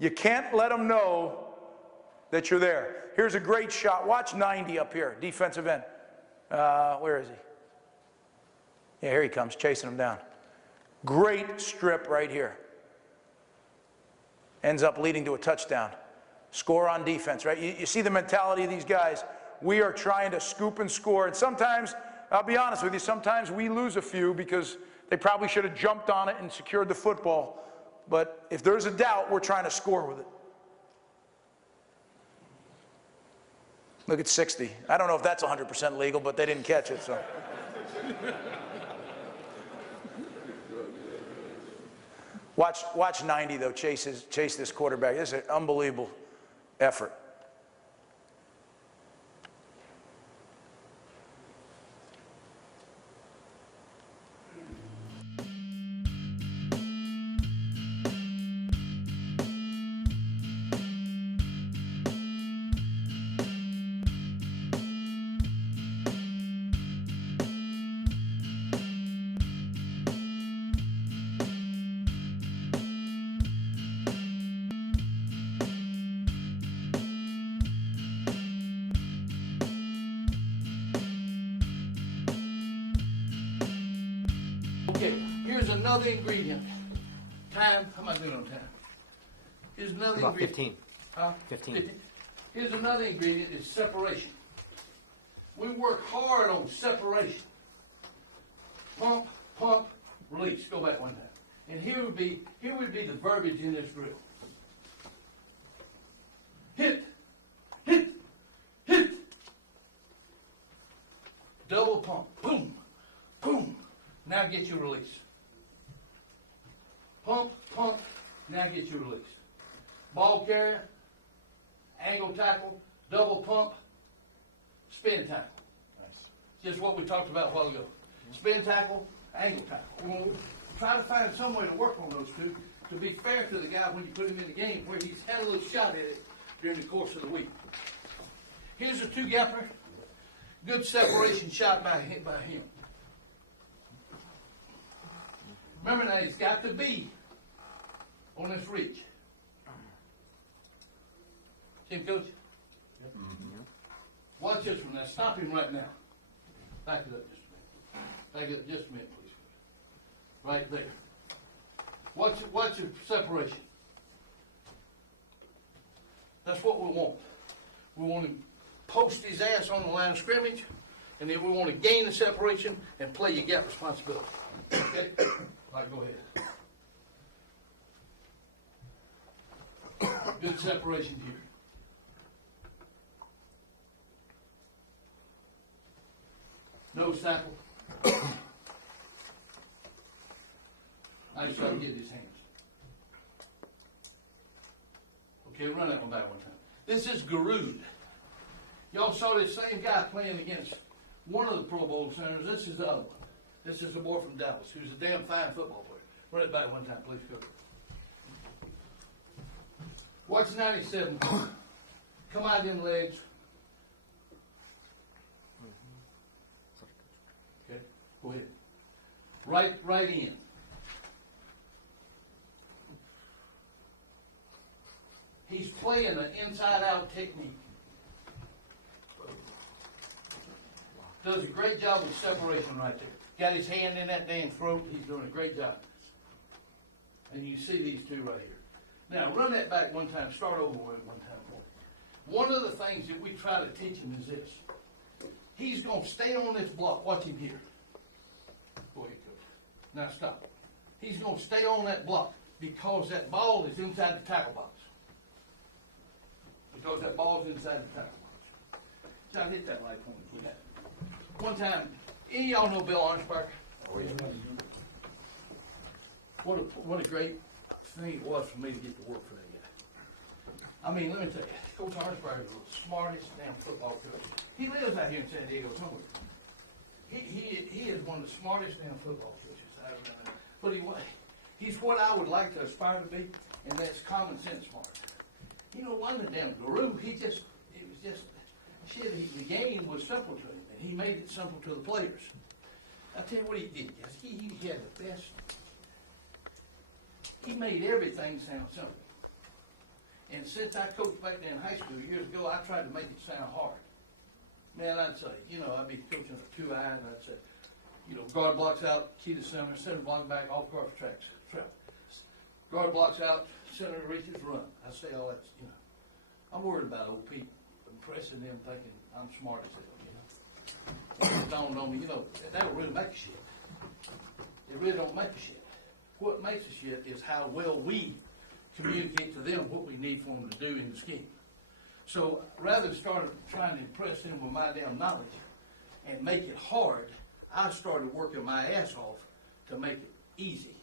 You can't let him know that you're there. Here's a great shot. Watch 90 up here, defensive end. Where is he? Yeah, here he comes, chasing him down. Great strip right here. Ends up leading to a touchdown. Score on defense, right? You see the mentality of these guys. We are trying to scoop and score, and sometimes, I'll be honest with you, sometimes we lose a few because they probably should have jumped on it and secured the football. But if there's a doubt, we're trying to score with it. Look at 60. I don't know if that's 100% legal, but they didn't catch it, so. Watch 90, though, chase this quarterback. This is an unbelievable effort. Okay, here's another ingredient. Time, how am I doing on time? Here's another About ingredient. 15. Huh? 15. Here's another ingredient, is separation. We work hard on separation. Pump, pump, release. Go back one time. And here would be the verbiage in this drill. Hit, hit, hit. Double pump, boom, boom. Now get your release. Pump, pump, now get your release. Ball carrier, angle tackle, double pump, spin tackle. Nice. Just what we talked about a while ago. Spin tackle, angle tackle. We're going to try to find some way to work on those two to be fair to the guy when you put him in the game where he's had a little shot at it during the course of the week. Here's a two-gapper. Good separation shot by him. Remember now, it's got to be on this reach. See him, Coach? Yep. Mm-hmm. Watch this one. Now, stop him right now. Back it up just a minute. Back it up just a minute, please. Right there. Watch your separation. That's what we want. We want to post his ass on the line of scrimmage, and then we want to gain the separation and play your gap responsibility. Okay? All right, go ahead. Good separation here. Nose tackle. Nice try to get his hands. Okay, run that one back one time. This is Garoud. Y'all saw this same guy playing against one of the Pro Bowl centers. This is the other one. This is a boy from Dallas who's a damn fine football player. Run it back one time, please, Coach. Watch 97. Come out of them legs. Okay, go ahead. Right in. He's playing an inside-out technique. Does a great job of separation right there. Got his hand in that damn throat. He's doing a great job. And you see these two right here. Now, run that back one time. Start over with it one time more. One of the things that we try to teach him is this. He's going to stay on this block. Watch him here. Go ahead, Coach. Now, stop. He's going to stay on that block because that ball is inside the tackle box. Because that ball's inside the tackle box. Now, hit that right point. We got it. One time, any of y'all know Bill Arnspark? What a great thing it was for me to get to work for that guy. I mean, let me tell you, Coach Arnspark is the smartest damn football coach. He lives out here in San Diego somewhere. He is one of the smartest damn football coaches I've ever known. But he's what I would like to aspire to be, and that's common sense smart. You know, one of the damn guru, the game was simple to him, and he made it simple to the players. I'll tell you what he did, guys. He had the best. He made everything sound simple. And since I coached back there in high school years ago, I tried to make it sound hard. Man, I'd say, I'd be coaching for 2 eyes, and I'd say, guard blocks out, key to center, center block back, all across the tracks. Guard blocks out, center reaches, run. I say all that, I'm worried about old people, impressing them, thinking I'm smart as hell, And it dawned on me, that don't really make a shit. It really don't make a shit. What makes a shit is how well we communicate to them what we need for them to do in the scheme. So rather than start trying to impress them with my damn knowledge and make it hard, I started working my ass off to make it easy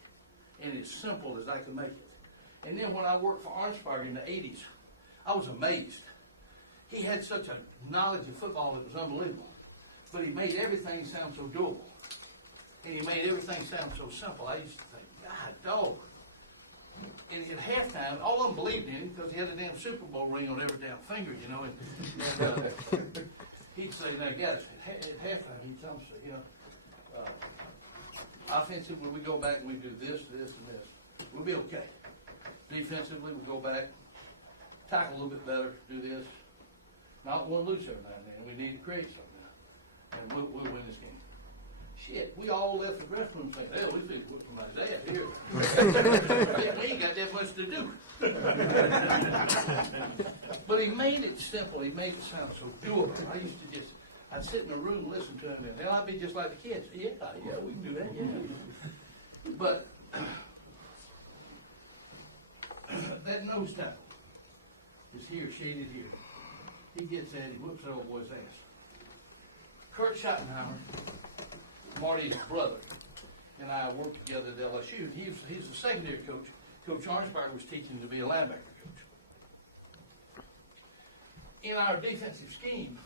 and as simple as I could make it. And then when I worked for Arnspark in the 80s, I was amazed. He had such a knowledge of football that was unbelievable. But he made everything sound so doable. And he made everything sound so simple. I used to think, God, dog. And at halftime, all of them believed in him because he had a damn Super Bowl ring on every damn finger, And he'd say, now, guys, at halftime, he'd tell them, offensively, we go back and we do this, this, and this. We'll be okay. Defensively, we go back, tackle a little bit better, do this. Not one loose every now and then. We need to create something now. And we'll win this game. Shit, we all left the dressing room saying, hell, we think whoop somebody's ass here. We ain't got that much to do. But he made it simple. He made it sound so doable. I'd sit in a room and listen to him, and hell, I'd be just like the kids. Yeah, we can do that, yeah. But that nose tackle is here, shaded here. He gets that, he whoops that old boy's ass. Kurt Schottenheimer, Marty's brother, and I worked together at LSU. He's the secondary coach. Coach Arnspark was teaching to be a linebacker coach. In our defensive scheme,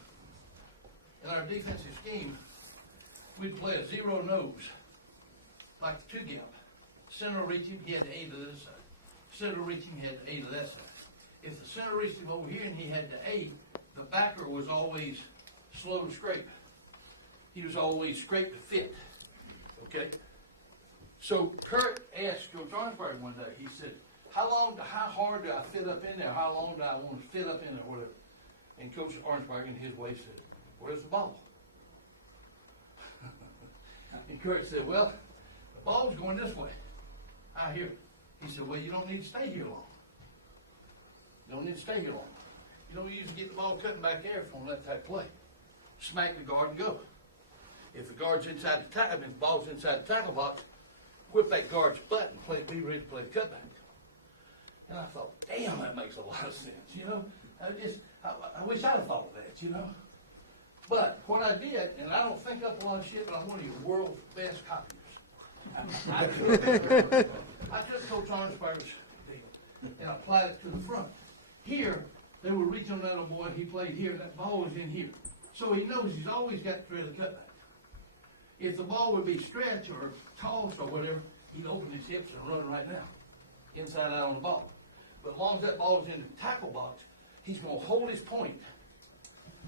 we'd play a zero nose, like the 2-gap. Center reach him, he had to A to this side. Center reach him, he had to A to that side. If the center reached him over here and he had to A, the backer was always slow to scrape. He was always scraped to fit. Okay? So Kurt asked Coach Arnspark one day, he said, how hard do I fit up in there? How long do I want to fit up in there, whatever? And Coach Arnspark, in his way, said, where's the ball? And Kurt said, well, the ball's going this way. I hear it. He said, well, you don't need to stay here long. You don't need to stay here long. You don't usually get the ball cutting back there if you want to let that play. Smack the guard and go. If the guard's inside the tackle, if the ball's inside the tackle box, whip that guard's butt and be ready to play the cutback. And I thought, damn, that makes a lot of sense, you know. I wish I'd have thought of that, you know. But what I did, and I don't think up a lot of shit, but I'm one of your world's best copiers. I took Coach Arnsparger's deal and applied it to the front. Here, they were reaching on that little boy, he played here, and that ball was in here. So he knows he's always got to thread the cutback. If the ball would be stretched or tossed or whatever, he'd open his hips and run right now, inside out on the ball. But as long as that ball is in the tackle box, he's going to hold his point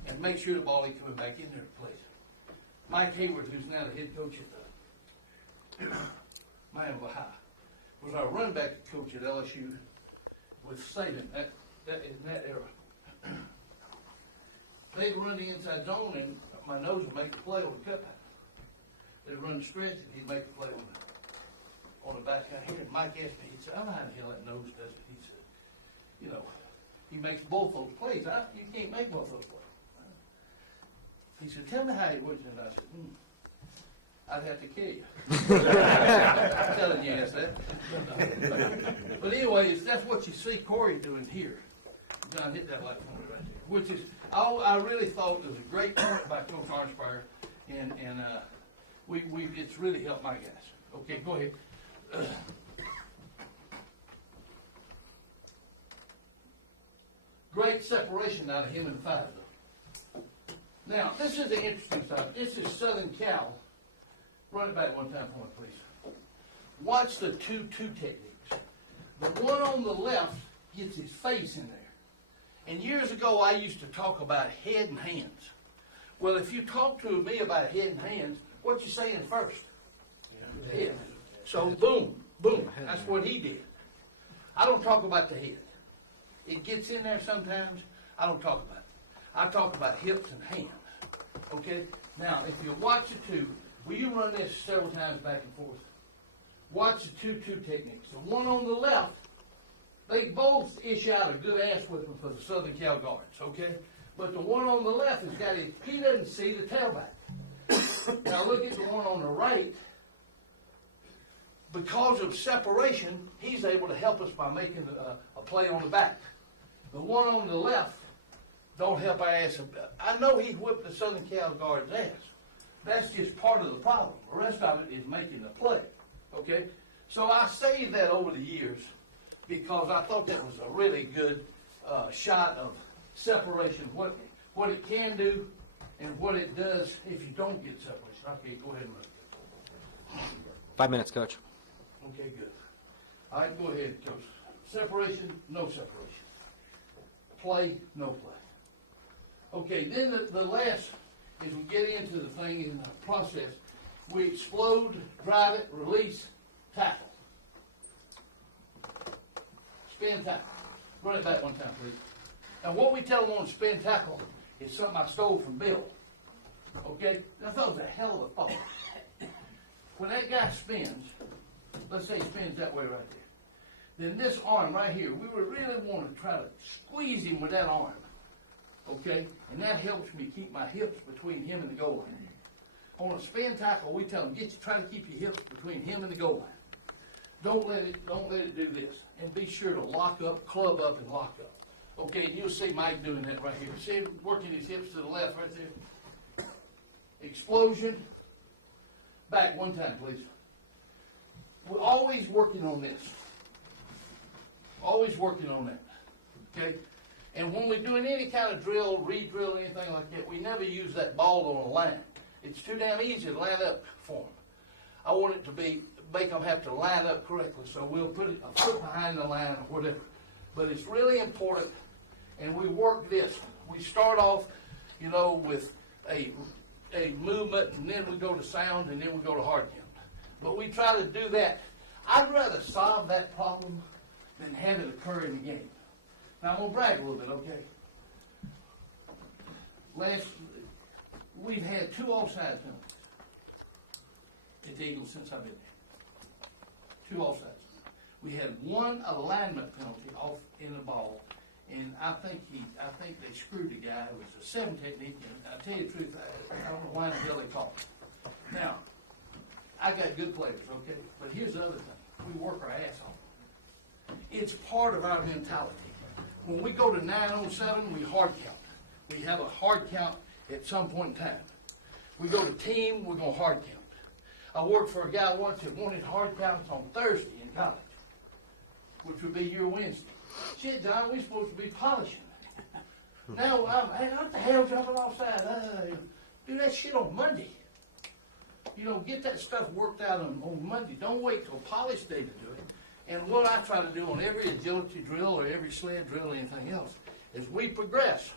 and make sure the ball ain't coming back in there to play. Mike Hayward, who's now the head coach at Miami High, was our running back coach at LSU with Saban in that era. They'd run the inside zone, and my nose would make the play on the cutback. They'd run the stretch, and he'd make the play on the back out here. And Mike asked me, he said, I don't know how the hell that nose does it. He said, you know, he makes both those plays. You can't make both those plays. He said, tell me how he works. And I said, I'd have to kill you. I'm telling you, yes, that. But anyways, that's what you see Corey doing here. John hit that like point right there, which is, I really thought it was a great point by Coach Arnsparger, and it's really helped my guys. Okay, go ahead. Great separation out of him and five, though. Now, this is an interesting stuff. This is Southern Cal. Run it back one time for me, please. Watch the 2-2 techniques. The one on the left gets his face in there. And years ago, I used to talk about head and hands. Well, if you talk to me about head and hands, what you saying first? Head. So boom, boom. That's what he did. I don't talk about the head. It gets in there sometimes. I don't talk about it. I talk about hips and hands. Okay? Now, if you watch the two, will you run this several times back and forth? Watch the 2-2 techniques. The one on the left, they both issue out a good ass whipping for the Southern Cal guards, okay? But the one on the left has got his, he doesn't see the tailback. Now look at the one on the right. Because of separation, he's able to help us by making a play on the back. The one on the left don't help our ass. I know he whipped the Southern Cal guard's ass. That's just part of the problem. The rest of it is making the play, okay? So I saved that over the years because I thought that was a really good shot of separation, what it can do and what it does if you don't get separation. Okay, go ahead and look. 5 minutes, Coach. Okay, good. All right, go ahead, Coach. Separation, no separation. Play, no play. Okay, then the last, as we get into the thing in the process, we explode, drive it, release, tackle. Spin tackle. Run it back one time, please. And what we tell them on spin tackle is something I stole from Bill. Okay? I thought it was a hell of a thought. When that guy spins, let's say he spins that way right there, then this arm right here, we would really want to try to squeeze him with that arm. Okay? And that helps me keep my hips between him and the goal line. On a spin tackle, we tell them, try to keep your hips between him and the goal line. Don't let it do this. And be sure to lock up, club up, and lock up. Okay, and you'll see Mike doing that right here. See him working his hips to the left right there. Explosion. Back one time, please. We're always working on this. Always working on that. Okay? And when we're doing any kind of drill, re-drill, anything like that, we never use that ball on a line. It's too damn easy to line up for them. I want it to make them have to line up correctly, so we'll put a foot behind the line or whatever. But it's really important, and we work this. We start off, with a movement, and then we go to sound, and then we go to hard count. But we try to do that. I'd rather solve that problem than have it occur in the game. Now, I'm going to brag a little bit, okay? We've had 2 offside penalties at the Eagles since I've been there. 2 offsides. We had 1 alignment penalty off in the ball, and I think they screwed the guy. It was a 7 technique, and I'll tell you the truth, I don't know why the hell they called it. Now, I got good players, okay? But here's the other thing. We work our ass off. It's part of our mentality. When we go to 907, we hard count. We have a hard count at some point in time. We go to team, we're going to hard count. I worked for a guy once that wanted hard counts on Thursday in college, which would be your Wednesday. Shit, John, we're supposed to be polishing. Now, hey, what the hell jumping offside? Do that shit on Monday. You know, get that stuff worked out on Monday. Don't wait till polish day to do it. And what I try to do on every agility drill or every sled drill or anything else is we progress.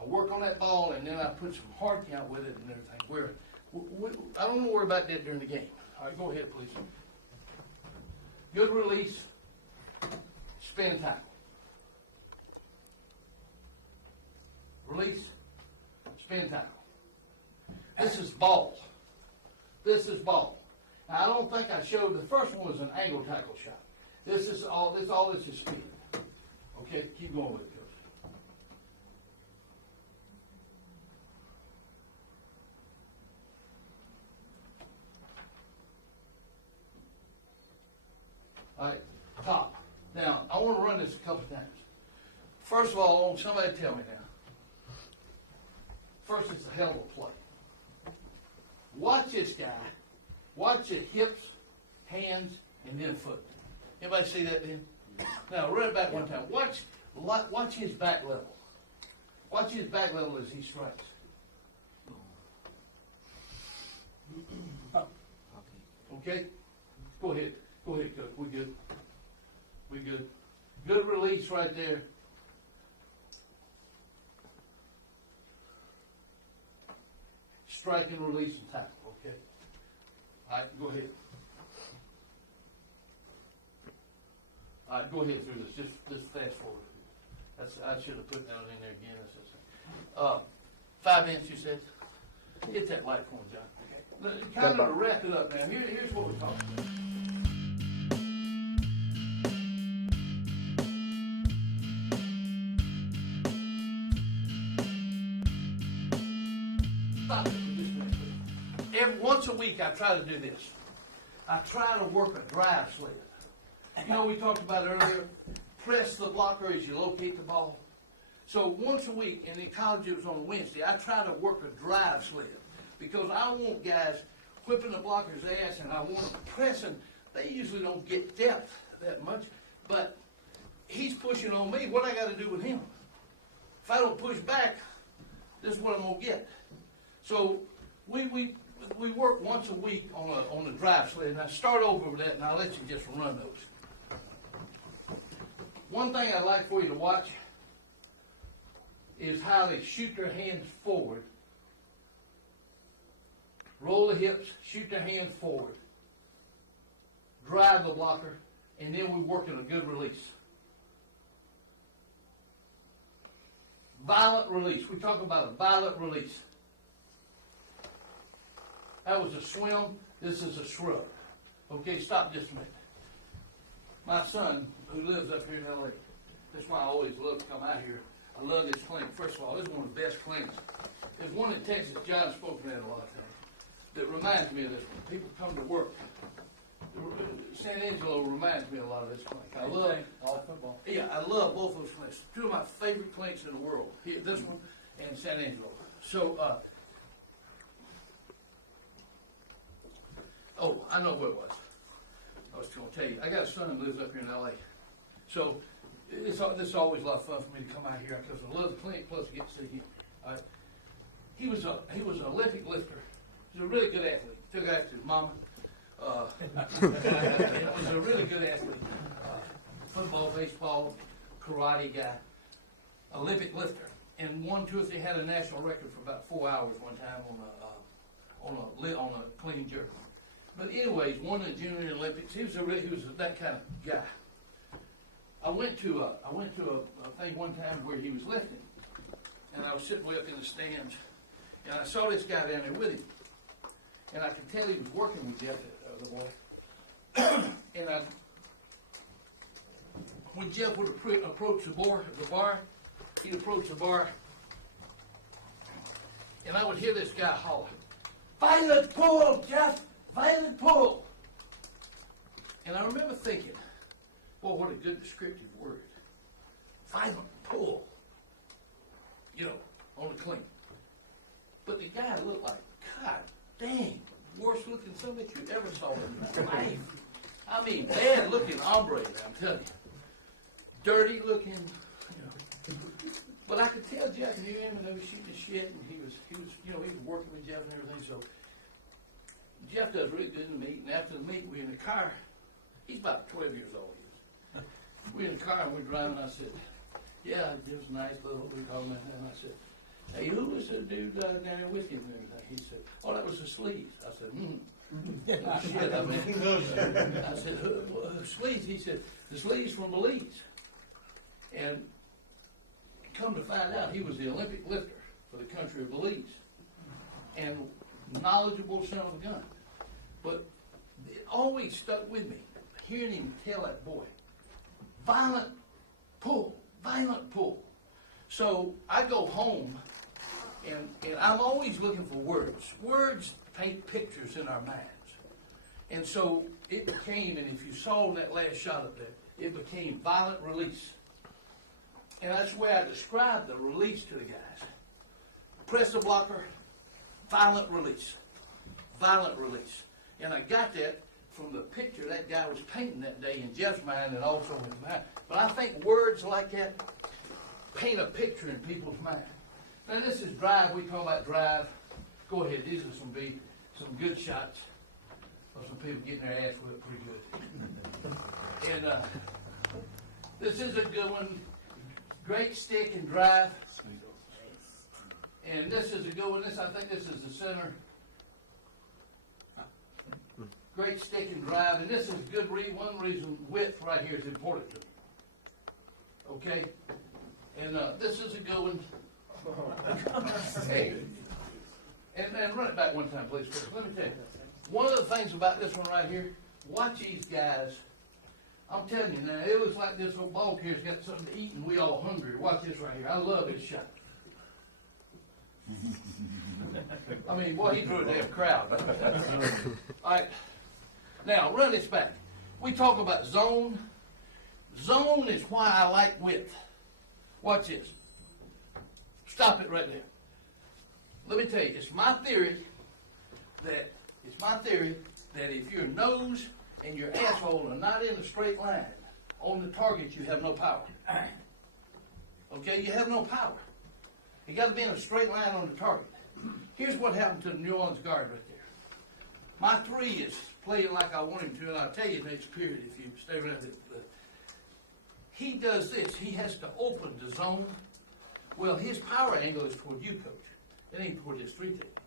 I work on that ball and then I put some hard count with it and everything. I don't worry about that during the game. All right, go ahead, please. Good release, spin tackle. Release, spin tackle. This is ball. This is ball. Now, I don't think I showed, the first one was an angle tackle shot. This is all this is speed. Okay, keep going with it, Coach. All right, top. Now, I want to run this a couple times. First of all, I want somebody to tell me now. First, it's a hell of a play. Watch this guy. Watch the hips, hands, and then foot. Anybody see that then? Now, run it back one time. Watch his back level. Watch his back level as he strikes. Okay? Go ahead. Go ahead, Coach. We're good. We're good. Good release right there. Strike and release and tackle, okay? All right, go ahead. All right, go ahead through this. Just fast forward. I should have put that in there again. 5 inch, you said? Hit that light for me, John. Okay. Kind of to wrap it up now. Here's what we're talking about. Stop it for just a minute. Once a week, I try to do this. I try to work a drive sled. You know, we talked about earlier, press the blocker as you locate the ball. So once a week, and in college it was on Wednesday, I try to work a drive sled because I want guys whipping the blocker's ass and I want them pressing. They usually don't get depth that much, but he's pushing on me. What I got to do with him? If I don't push back, this is what I'm going to get. So we work once a week on the drive sled, and I start over with that, and I'll let you just run those. One thing I'd like for you to watch is how they shoot their hands forward, roll the hips, shoot their hands forward, drive the blocker, and then we work in a good release. Violent release. We talk about a violent release. That was a swim. This is a shrug. Okay, stop just a minute. My son, who lives up here in L.A., that's why I always love to come out here. I love this clinic. First of all, this is one of the best clinics. There's one in Texas, John spoke at a lot of times, that reminds me of this one. People come to work. San Angelo reminds me a lot of this clinic. I love all football. Yeah, I love both those clinics. Two of my favorite clinics in the world. Here, this one and San Angelo. So, I know what it was. I was going to tell you. I got a son who lives up here in L.A. So this is always a lot of fun for me to come out here because I love the clinic, plus I get to see him. He was an Olympic lifter. He was a really good athlete. Took after his mama. Was a really good athlete. Football, baseball, karate guy. Olympic lifter. And won 2 or 3, had a national record for about 4 hours one time on a clean jerk. But anyways, won the Junior Olympics. He was that kind of guy. I went to a thing one time where he was lifting, and I was sitting way up in the stands, and I saw this guy down there with him, and I could tell he was working with Jeff, the boy. And when Jeff would approach the bar, he'd approach the bar, and I would hear this guy holler, "Violent pull, Jeff! Violent pull!" And I remember thinking, Boy, what a good descriptive word. Violent pull. You know, on the clean. But the guy looked like, God dang, worst looking son that you ever saw in your life. I mean, bad looking hombre, I'm telling you. Dirty looking, you know. But I could tell Jeff knew him, and they was shooting the shit, and he was, you know, he was working with Jeff and everything. So Jeff does really good in the meet, and after the meet, we're in the car. He's about 12 years old. We're in the car and we're driving. I said, yeah, it was nice little, we call him that. And I said, hey, who was the dude down there with you and everything? He said, oh, that was the Sleeves. I said, shit, I mean, I said, who Sleeves? He said, the Sleeves from Belize. And come to find out, he was the Olympic lifter for the country of Belize. And knowledgeable son of a gun. But it always stuck with me, hearing him tell that boy, violent pull, violent pull. So I go home, and I'm always looking for words. Words paint pictures in our minds. And so it became, and if you saw that last shot up there, it became violent release. And that's the way I described the release to the guys. Press the blocker, violent release. Violent release. And I got that from the picture that guy was painting that day in Jeff's mind and also in his mind. But I think words like that paint a picture in people's mind. Now this is drive. We talk about drive. Go ahead. These are some good shots of some people getting their ass whipped pretty good. And this is a good one. Great stick and drive. And this is a good one. I think this is the center. Great stick and drive. And this is a good one reason width right here is important to me. Okay? And this is a good one. Hey. And run it back one time, please. Let me tell you. One of the things about this one right here, watch these guys. I'm telling you now, it looks like this old ball carrier's got something to eat and we all hungry. Watch this right here. I love this shot. I mean, boy, he drew a damn crowd. All right. Now, run this back. We talk about zone. Zone is why I like width. Watch this. Stop it right there. Let me tell you, it's my theory that if your nose and your asshole are not in a straight line on the target, you have no power. Okay, you have no power. You got to be in a straight line on the target. Here's what happened to the New Orleans guard right there. My three is playing like I want him to, and I'll tell you next period if you stay around it. He does this. He has to open the zone. Well, his power angle is toward you, coach. It ain't toward his three technique.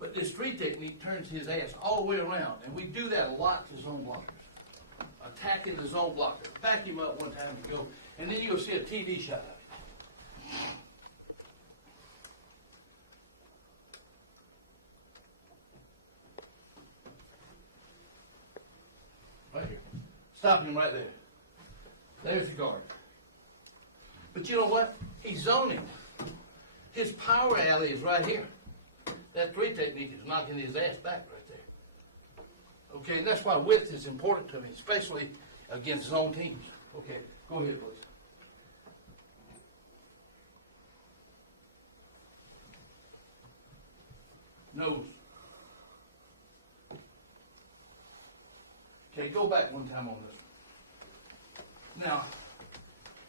But this three technique turns his ass all the way around, and we do that a lot to zone blockers. Attacking the zone blocker. Back him up one time and go, and then you'll see a TV shot of it. Right here. Stop him right there. There's the guard. But you know what? He's zoning. His power alley is right here. That three technique is knocking his ass back right there. Okay, and that's why width is important to me, especially against zone teams. Okay, go ahead, please. Nose. Okay, go back one time on this one. Now,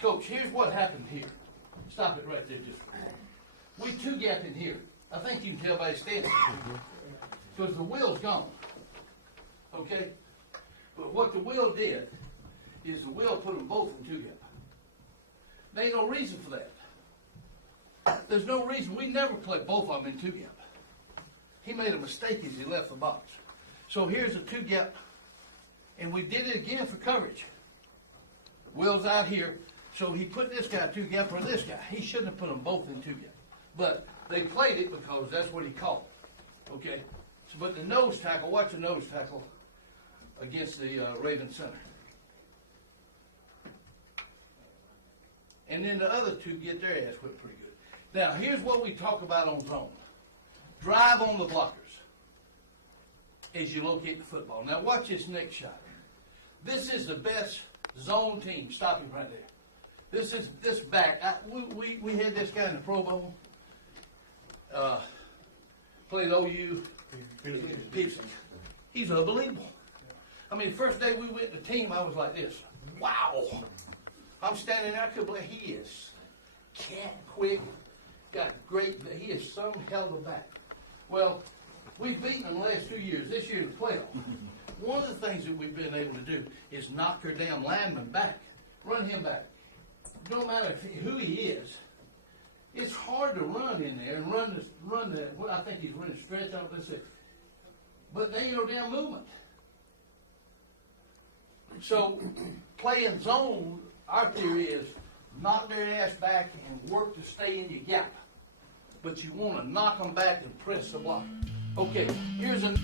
coach, here's what happened here. Stop it right there just for a minute. We two-gap in here. I think you can tell by his stance. Because the wheel's gone. Okay? But what the wheel did is the wheel put them both in two-gap. There ain't no reason for that. There's no reason. We never play both of them in two-gap. He made a mistake as he left the box. So here's a two-gap. And we did it again for coverage. Will's out here. So he put this guy two-gap or this guy. He shouldn't have put them both in two-gap. But they played it because that's what he called. Okay? So, but the nose tackle, watch the nose tackle against the Raven center. And then the other two get their ass whipped pretty good. Now, here's what we talk about on zone. Drive on the blockers as you locate the football. Now, watch this next shot. This is the best Zone team, stop him right there. This is this back. We had this guy in the Pro Bowl. Played OU. Peterson. He's unbelievable. I mean, first day we went to team, I was like this. Wow. I'm standing there, I couldn't believe he is cat quick, got great, he is some hell of a back. Well, we've beaten them the last 2 years. This year, the playoff. One of the things that we've been able to do is knock their damn lineman back, run him back. No matter who he is, it's hard to run in there and run the. Well, I think he's running stretch out. Let's say, but they ain't no damn movement. So, playing zone, our theory is knock their ass back and work to stay in your gap. But you want to knock them back and press the block. Okay, here's a.